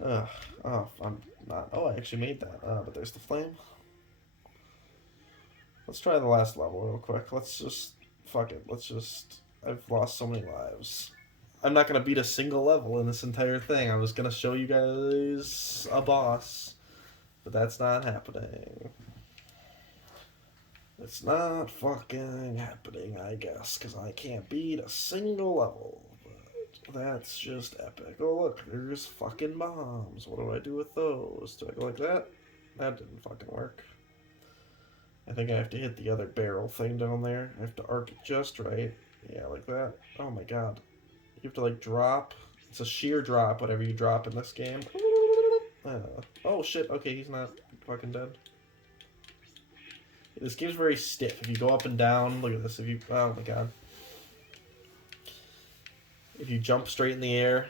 Ugh. Oh, I'm not. Oh, I actually made that. But there's the flame. Let's try the last level real quick. Let's just. Fuck it. Let's just. I've lost so many lives. I'm not going to beat a single level in this entire thing. I was going to show you guys a boss. But that's not happening. It's not fucking happening, I guess. Because I can't beat a single level. That's just epic. Oh, look, there's fucking bombs. What do I do with those? Do I go like that? That didn't fucking work. I think I have to hit the other barrel thing down there. I have to arc it just right. Yeah, like that. Oh my god. You have to, like, drop. It's a sheer drop, whatever you drop in this game. Oh, shit. Okay, he's not fucking dead. This game's very stiff. If you go up and down, look at this. If you... Oh my god. If you jump straight in the air,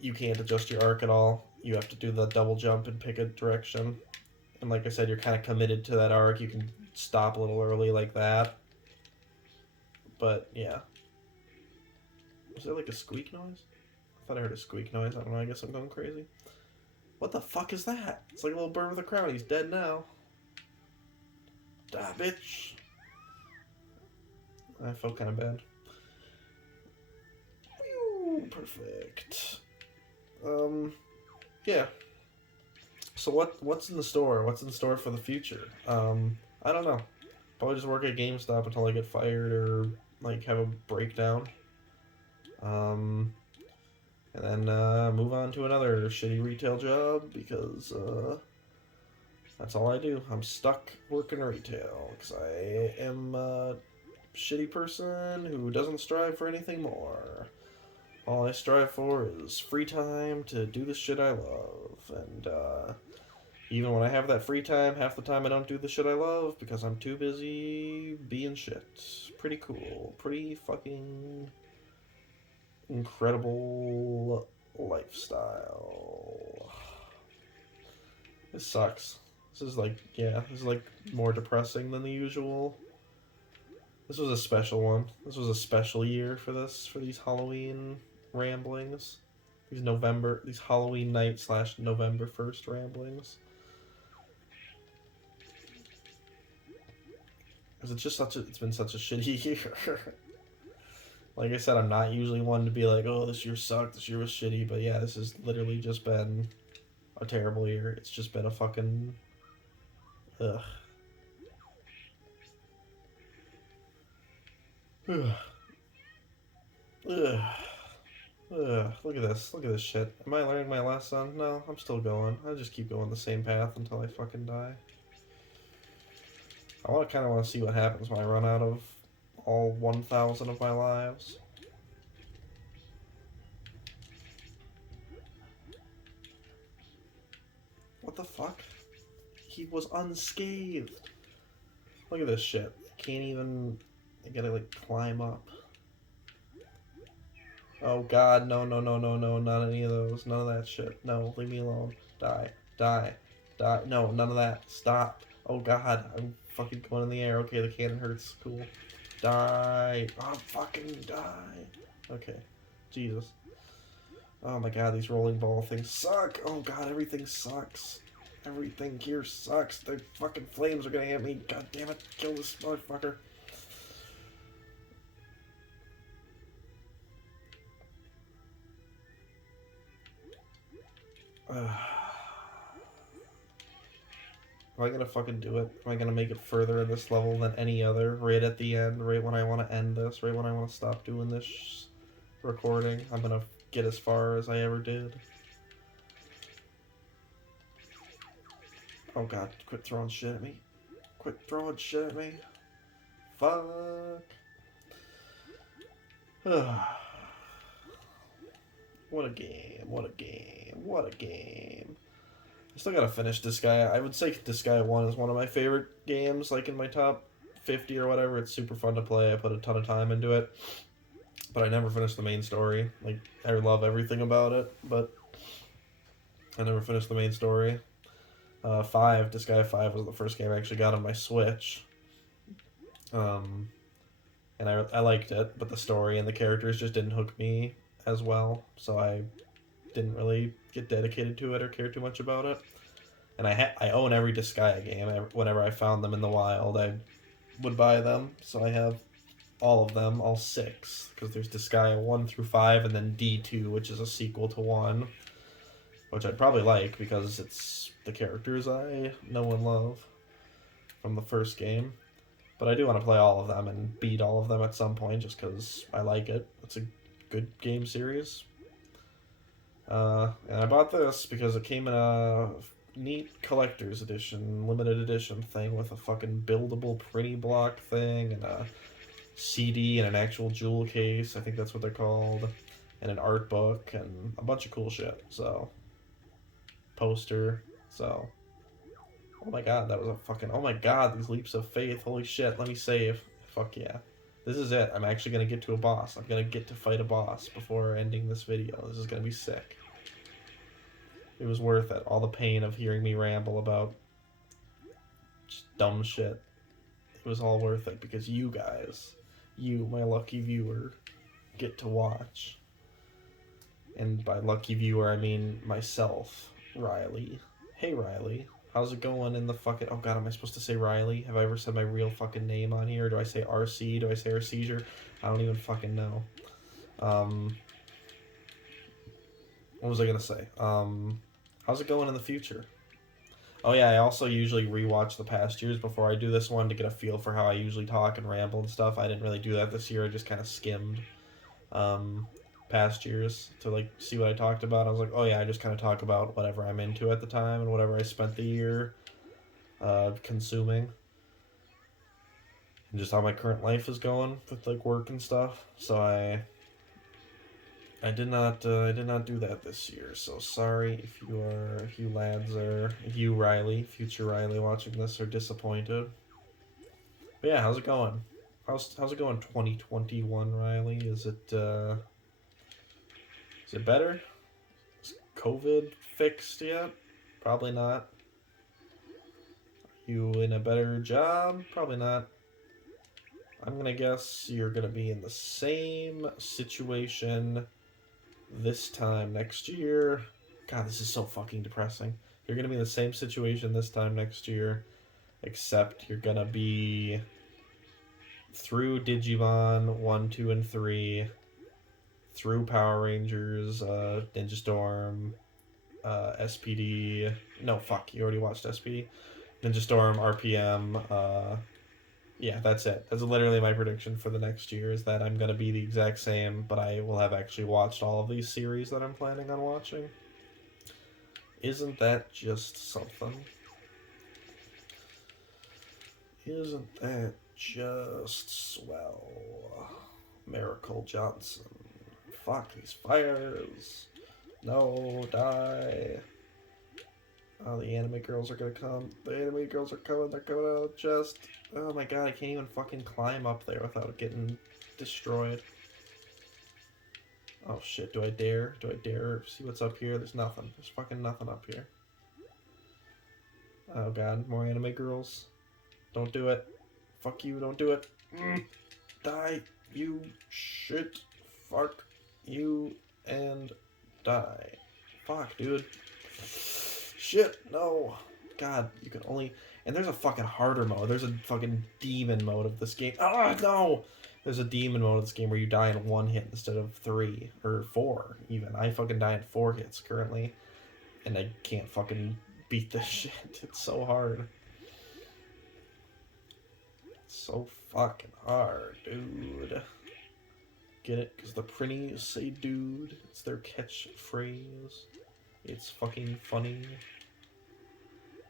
you can't adjust your arc at all. You have to do the double jump and pick a direction. And like I said, you're kind of committed to that arc. You can stop a little early like that. But, yeah. Was there like a squeak noise? I thought I heard a squeak noise. I don't know. I guess I'm going crazy. What the fuck is that? It's like a little bird with a crown. He's dead now. Die, bitch. I felt kind of bad. Perfect. Yeah. So what's in the store? What's in store for the future? I don't know. Probably just work at GameStop until I get fired or like have a breakdown. And then move on to another shitty retail job because that's all I do. I'm stuck working retail because I am a shitty person who doesn't strive for anything more. All I strive for is free time to do the shit I love. And even when I have that free time, half the time I don't do the shit I love because I'm too busy being shit. Pretty cool. Pretty fucking incredible lifestyle. This sucks. This is like, yeah, this is like more depressing than the usual. This was a special one. This was a special year for this, for these Halloween ramblings. These Halloween night / November 1st ramblings. Because it's been such a shitty year. Like I said, I'm not usually one to be like, oh, this year sucked, this year was shitty, but yeah, this has literally just been a terrible year. It's just been a fucking... Ugh. Ugh. Ugh. Ugh. Look at this. Look at this shit. Am I learning my lesson? No, I'm still going. I just keep going the same path until I fucking die. I kind of want to see what happens when I run out of all 1,000 of my lives. What the fuck? He was unscathed. Look at this shit. Can't even... I gotta, like, climb up. Oh god, no, no, no, no, no, not any of those. None of that shit. No, leave me alone. Die. Die. Die. No, none of that. Stop. Oh god, I'm fucking going in the air. Okay, the cannon hurts. Cool. Die. Oh, fucking die. Okay. Jesus. Oh my god, these rolling ball things suck. Oh god, everything sucks. Everything here sucks. The fucking flames are gonna hit me. God damn it. Kill this motherfucker. Am I gonna fucking do it? Am I gonna make it further in this level than any other? Right at the end, right when I want to end this, right when I want to stop doing this recording, I'm gonna get as far as I ever did. Oh god, quit throwing shit at me. Quit throwing shit at me. Fuck. What a game, what a game, what a game. I still gotta finish Disgaea. I would say Disgaea 1 is one of my favorite games, like in my top 50 or whatever. It's super fun to play. I put a ton of time into it. But I never finished the main story. Like, I love everything about it, but I never finished the main story. 5, Disgaea 5 was the first game I actually got on my Switch. And I liked it, but the story and the characters just didn't hook me as well, so I didn't really get dedicated to it or care too much about it. And I own every Disgaea game. Whenever I found them in the wild, I would buy them, so I have all of them, all 6, because there's Disgaea 1 through 5, and then D2, which is a sequel to 1, which I'd probably like because it's the characters I know and love from the first game. But I do want to play all of them and beat all of them at some point just because I like it. It's a good game series. And I bought this because it came in a neat collector's edition, limited edition thing with a fucking buildable Prinnie block thing and a CD and an actual jewel case. I think that's what they're called. And an art book and a bunch of cool shit. So, poster. So, oh my god, that was a fucking... Oh my god, these leaps of faith. Holy shit, let me save. Fuck yeah. This is it. I'm actually going to get to a boss. I'm going to get to fight a boss before ending this video. This is going to be sick. It was worth it. All the pain of hearing me ramble about just dumb shit. It was all worth it because you guys, you, my lucky viewer, get to watch. And by lucky viewer, I mean myself, Riley. Hey, Riley. How's it going in the fucking... Oh god, am I supposed to say Riley? Have I ever said my real fucking name on here? Do I say RC? Do I say R-Seizure? I don't even fucking know. What was I gonna say? How's it going in the future? Oh yeah, I also usually rewatch the past years before I do this one to get a feel for how I usually talk and ramble and stuff. I didn't really do that this year. I just kind of skimmed past years to like see what I talked about. I was like, oh yeah, I just kind of talk about whatever I'm into at the time and whatever I spent the year consuming, and just how my current life is going with like work and stuff. So I did not do that this year. So sorry if you lads are, if you Riley, future Riley watching this are disappointed. But yeah, how's it going? How's it going 2021, Riley? Is it better? Is COVID fixed yet? Probably not. Are you in a better job? Probably not. I'm gonna guess you're gonna be in the same situation this time next year. God, this is so fucking depressing. You're gonna be in the same situation this time next year, except you're gonna be through Digimon 1, 2, and 3, through Power Rangers, Ninja Storm, SPD. No, fuck, you already watched SPD. Ninja Storm, RPM. Yeah, that's it. That's literally my prediction for the next year, is that I'm going to be the exact same, but I will have actually watched all of these series that I'm planning on watching. Isn't that just something? Isn't that just swell? Miracle Johnson. Fuck these fires. No, die. Oh, the anime girls are gonna come. The anime girls are coming. They're coming out of the chest. Oh my god, I can't even fucking climb up there without getting destroyed. Oh shit, do I dare? Do I dare see what's up here? There's nothing. There's fucking nothing up here. Oh god, more anime girls. Don't do it. Fuck you, don't do it. Die, you shit. Fuck you and die. Fuck, dude. Shit, no. God, you can only... And there's a fucking harder mode. There's a fucking demon mode of this game. Ah, no! There's a demon mode of this game where you die in 1 hit instead of 3. Or 4, even. I fucking die in 4 hits currently. And I can't fucking beat this shit. It's so hard. It's so fucking hard, dude. Get it? Because the Prinnies say dude. It's their catchphrase. It's fucking funny.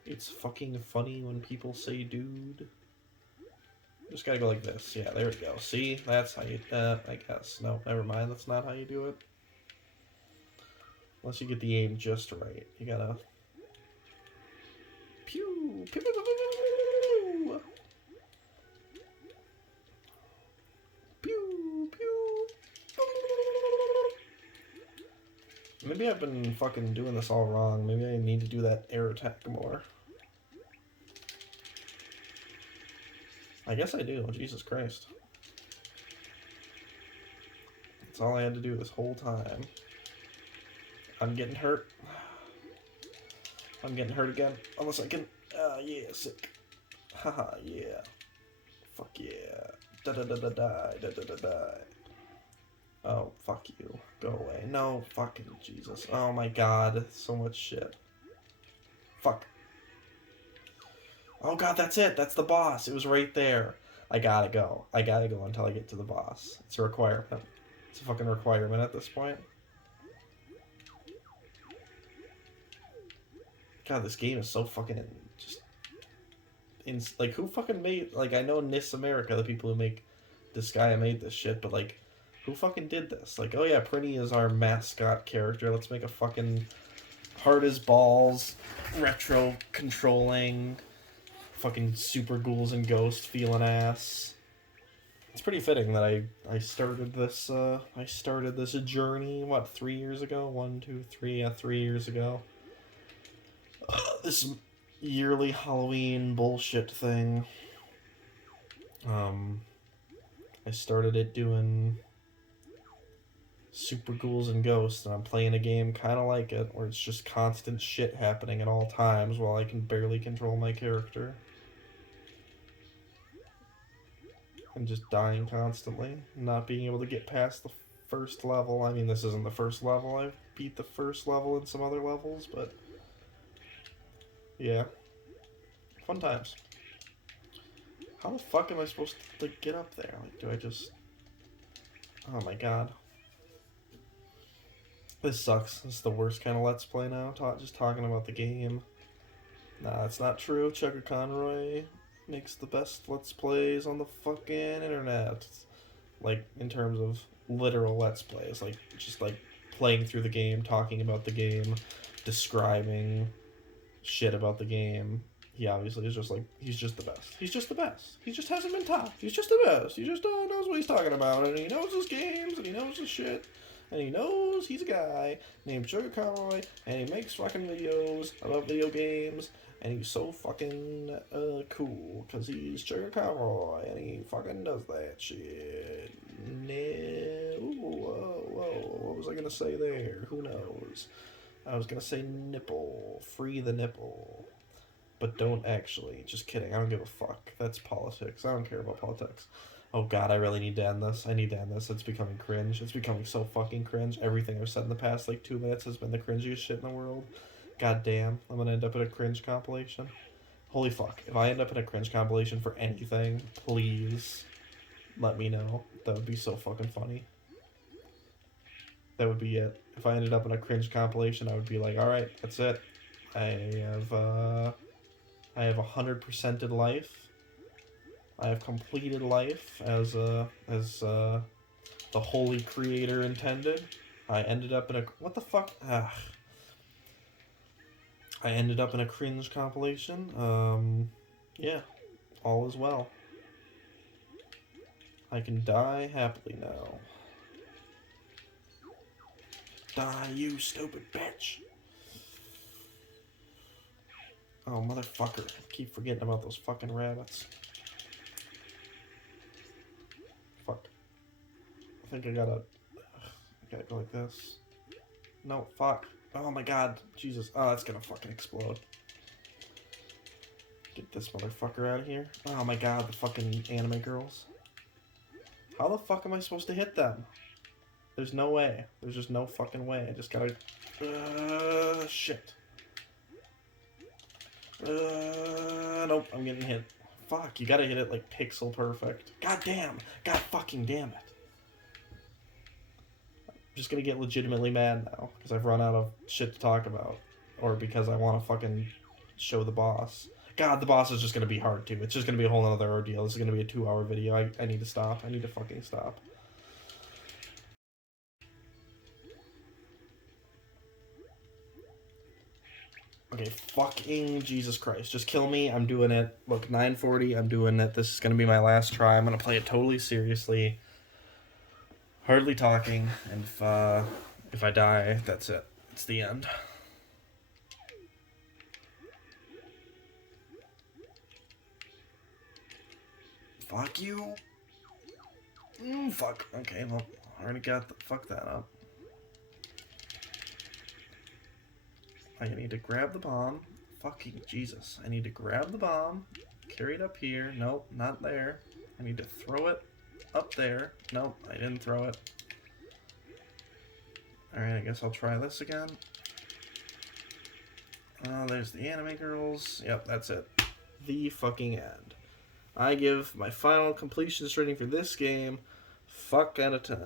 It's fucking funny when people say dude. Just gotta go like this. Yeah, there we go. See? That's how you... I guess. No, never mind. That's not how you do it. Unless you get the aim just right. You gotta Pew! Pew! Pew! Pew! Pew! Pew! Maybe I've been fucking doing this all wrong. Maybe I need to do that air attack more. I guess I do. Jesus Christ. That's all I had to do this whole time. I'm getting hurt. I'm getting hurt again. Unless I can... yeah, sick. Haha, yeah. Fuck yeah. Da-da-da-da-die. Da-da-da-die. Oh, fuck you. Go away. No, fucking Jesus. Oh my god. So much shit. Fuck. Oh god, that's it. That's the boss. It was right there. I gotta go. I gotta go until I get to the boss. It's a requirement. It's a fucking requirement at this point. God, this game is so fucking just... like, who fucking made... Like, I know NIS America, the people who make Disgaea made this shit, but, like, who fucking did this? Like, oh yeah, Prinnie is our mascot character. Let's make a fucking hard as balls, retro controlling, fucking super ghouls and ghosts feeling ass. It's pretty fitting that I started this journey, what, 3 years ago? 1, 2, 3, yeah, 3 years ago. This yearly Halloween bullshit thing. I started it doing super ghouls and ghosts, and I'm playing a game kind of like it, where it's just constant shit happening at all times while I can barely control my character. And just dying constantly, not being able to get past the first level. I mean, this isn't the first level. I've beat the first level in some other levels, but yeah. Fun times. How the fuck am I supposed to, like, get up there? Like, do I just... Oh my god. This sucks. This is the worst kind of Let's Play now. Just talking about the game. Nah, it's not true. Checker Conroy makes the best Let's Plays on the fucking internet. Like, in terms of literal Let's Plays. Like, just, like, playing through the game, talking about the game, describing shit about the game. He obviously is just like, he's just the best. He's just the best. He just hasn't been taught. He's just the best. He just knows what he's talking about, and he knows his games, and he knows his shit, and he knows he's a guy named Sugar Conroy, and he makes fucking videos about video games, and he's so fucking cool, because he's Sugar Conroy, and he fucking does that shit. Whoa, what was I gonna say there? Who knows? I was gonna say nipple. Free the nipple. But don't actually. Just kidding. I don't give a fuck. That's politics. I don't care about politics. Oh god, I really need to end this. I need to end this. It's becoming cringe. It's becoming so fucking cringe. Everything I've said in the past, like, 2 minutes has been the cringiest shit in the world. God damn. I'm gonna end up in a cringe compilation. Holy fuck. If I end up in a cringe compilation for anything, please let me know. That would be so fucking funny. That would be it. If I ended up in a cringe compilation, I would be like, alright, that's it. I have 100%ed life. I have completed life as the holy creator intended. I ended up in a... What the fuck? I ended up in a cringe compilation. Yeah. All is well. I can die happily now. Die, you stupid bitch! Oh, motherfucker. I keep forgetting about those fucking rabbits. Fuck. I think I gotta go like this. No, fuck. Oh my god. Jesus. Oh, that's gonna fucking explode. Get this motherfucker out of here. Oh my god, the fucking anime girls. How the fuck am I supposed to hit them? There's no way. There's just no fucking way. I just gotta... shit. Nope, I'm getting hit. Fuck, you gotta hit it, like, pixel perfect. God damn! God fucking damn it. I'm just gonna get legitimately mad now, because I've run out of shit to talk about. Or because I want to fucking show the boss. God, the boss is just gonna be hard, too. It's just gonna be a whole other ordeal. This is gonna be a 2-hour video. I need to stop. I need to fucking stop. Okay, fucking Jesus Christ. Just kill me. I'm doing it. Look, 940. I'm doing it. This is going to be my last try. I'm going to play it totally seriously. Hardly talking. And if I die, that's it. It's the end. Fuck you. Fuck. Okay, well, I already got the... Fuck that up. I need to grab the bomb. Fucking Jesus. I need to grab the bomb. Carry it up here. Nope, not there. I need to throw it up there. Nope, I didn't throw it. Alright, I guess I'll try this again. Oh, there's the anime girls. Yep, that's it. The fucking end. I give my final completion rating for this game fuck out of 10.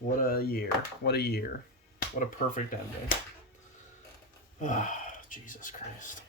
What a year. What a year. What a perfect ending. Ah, Jesus Christ.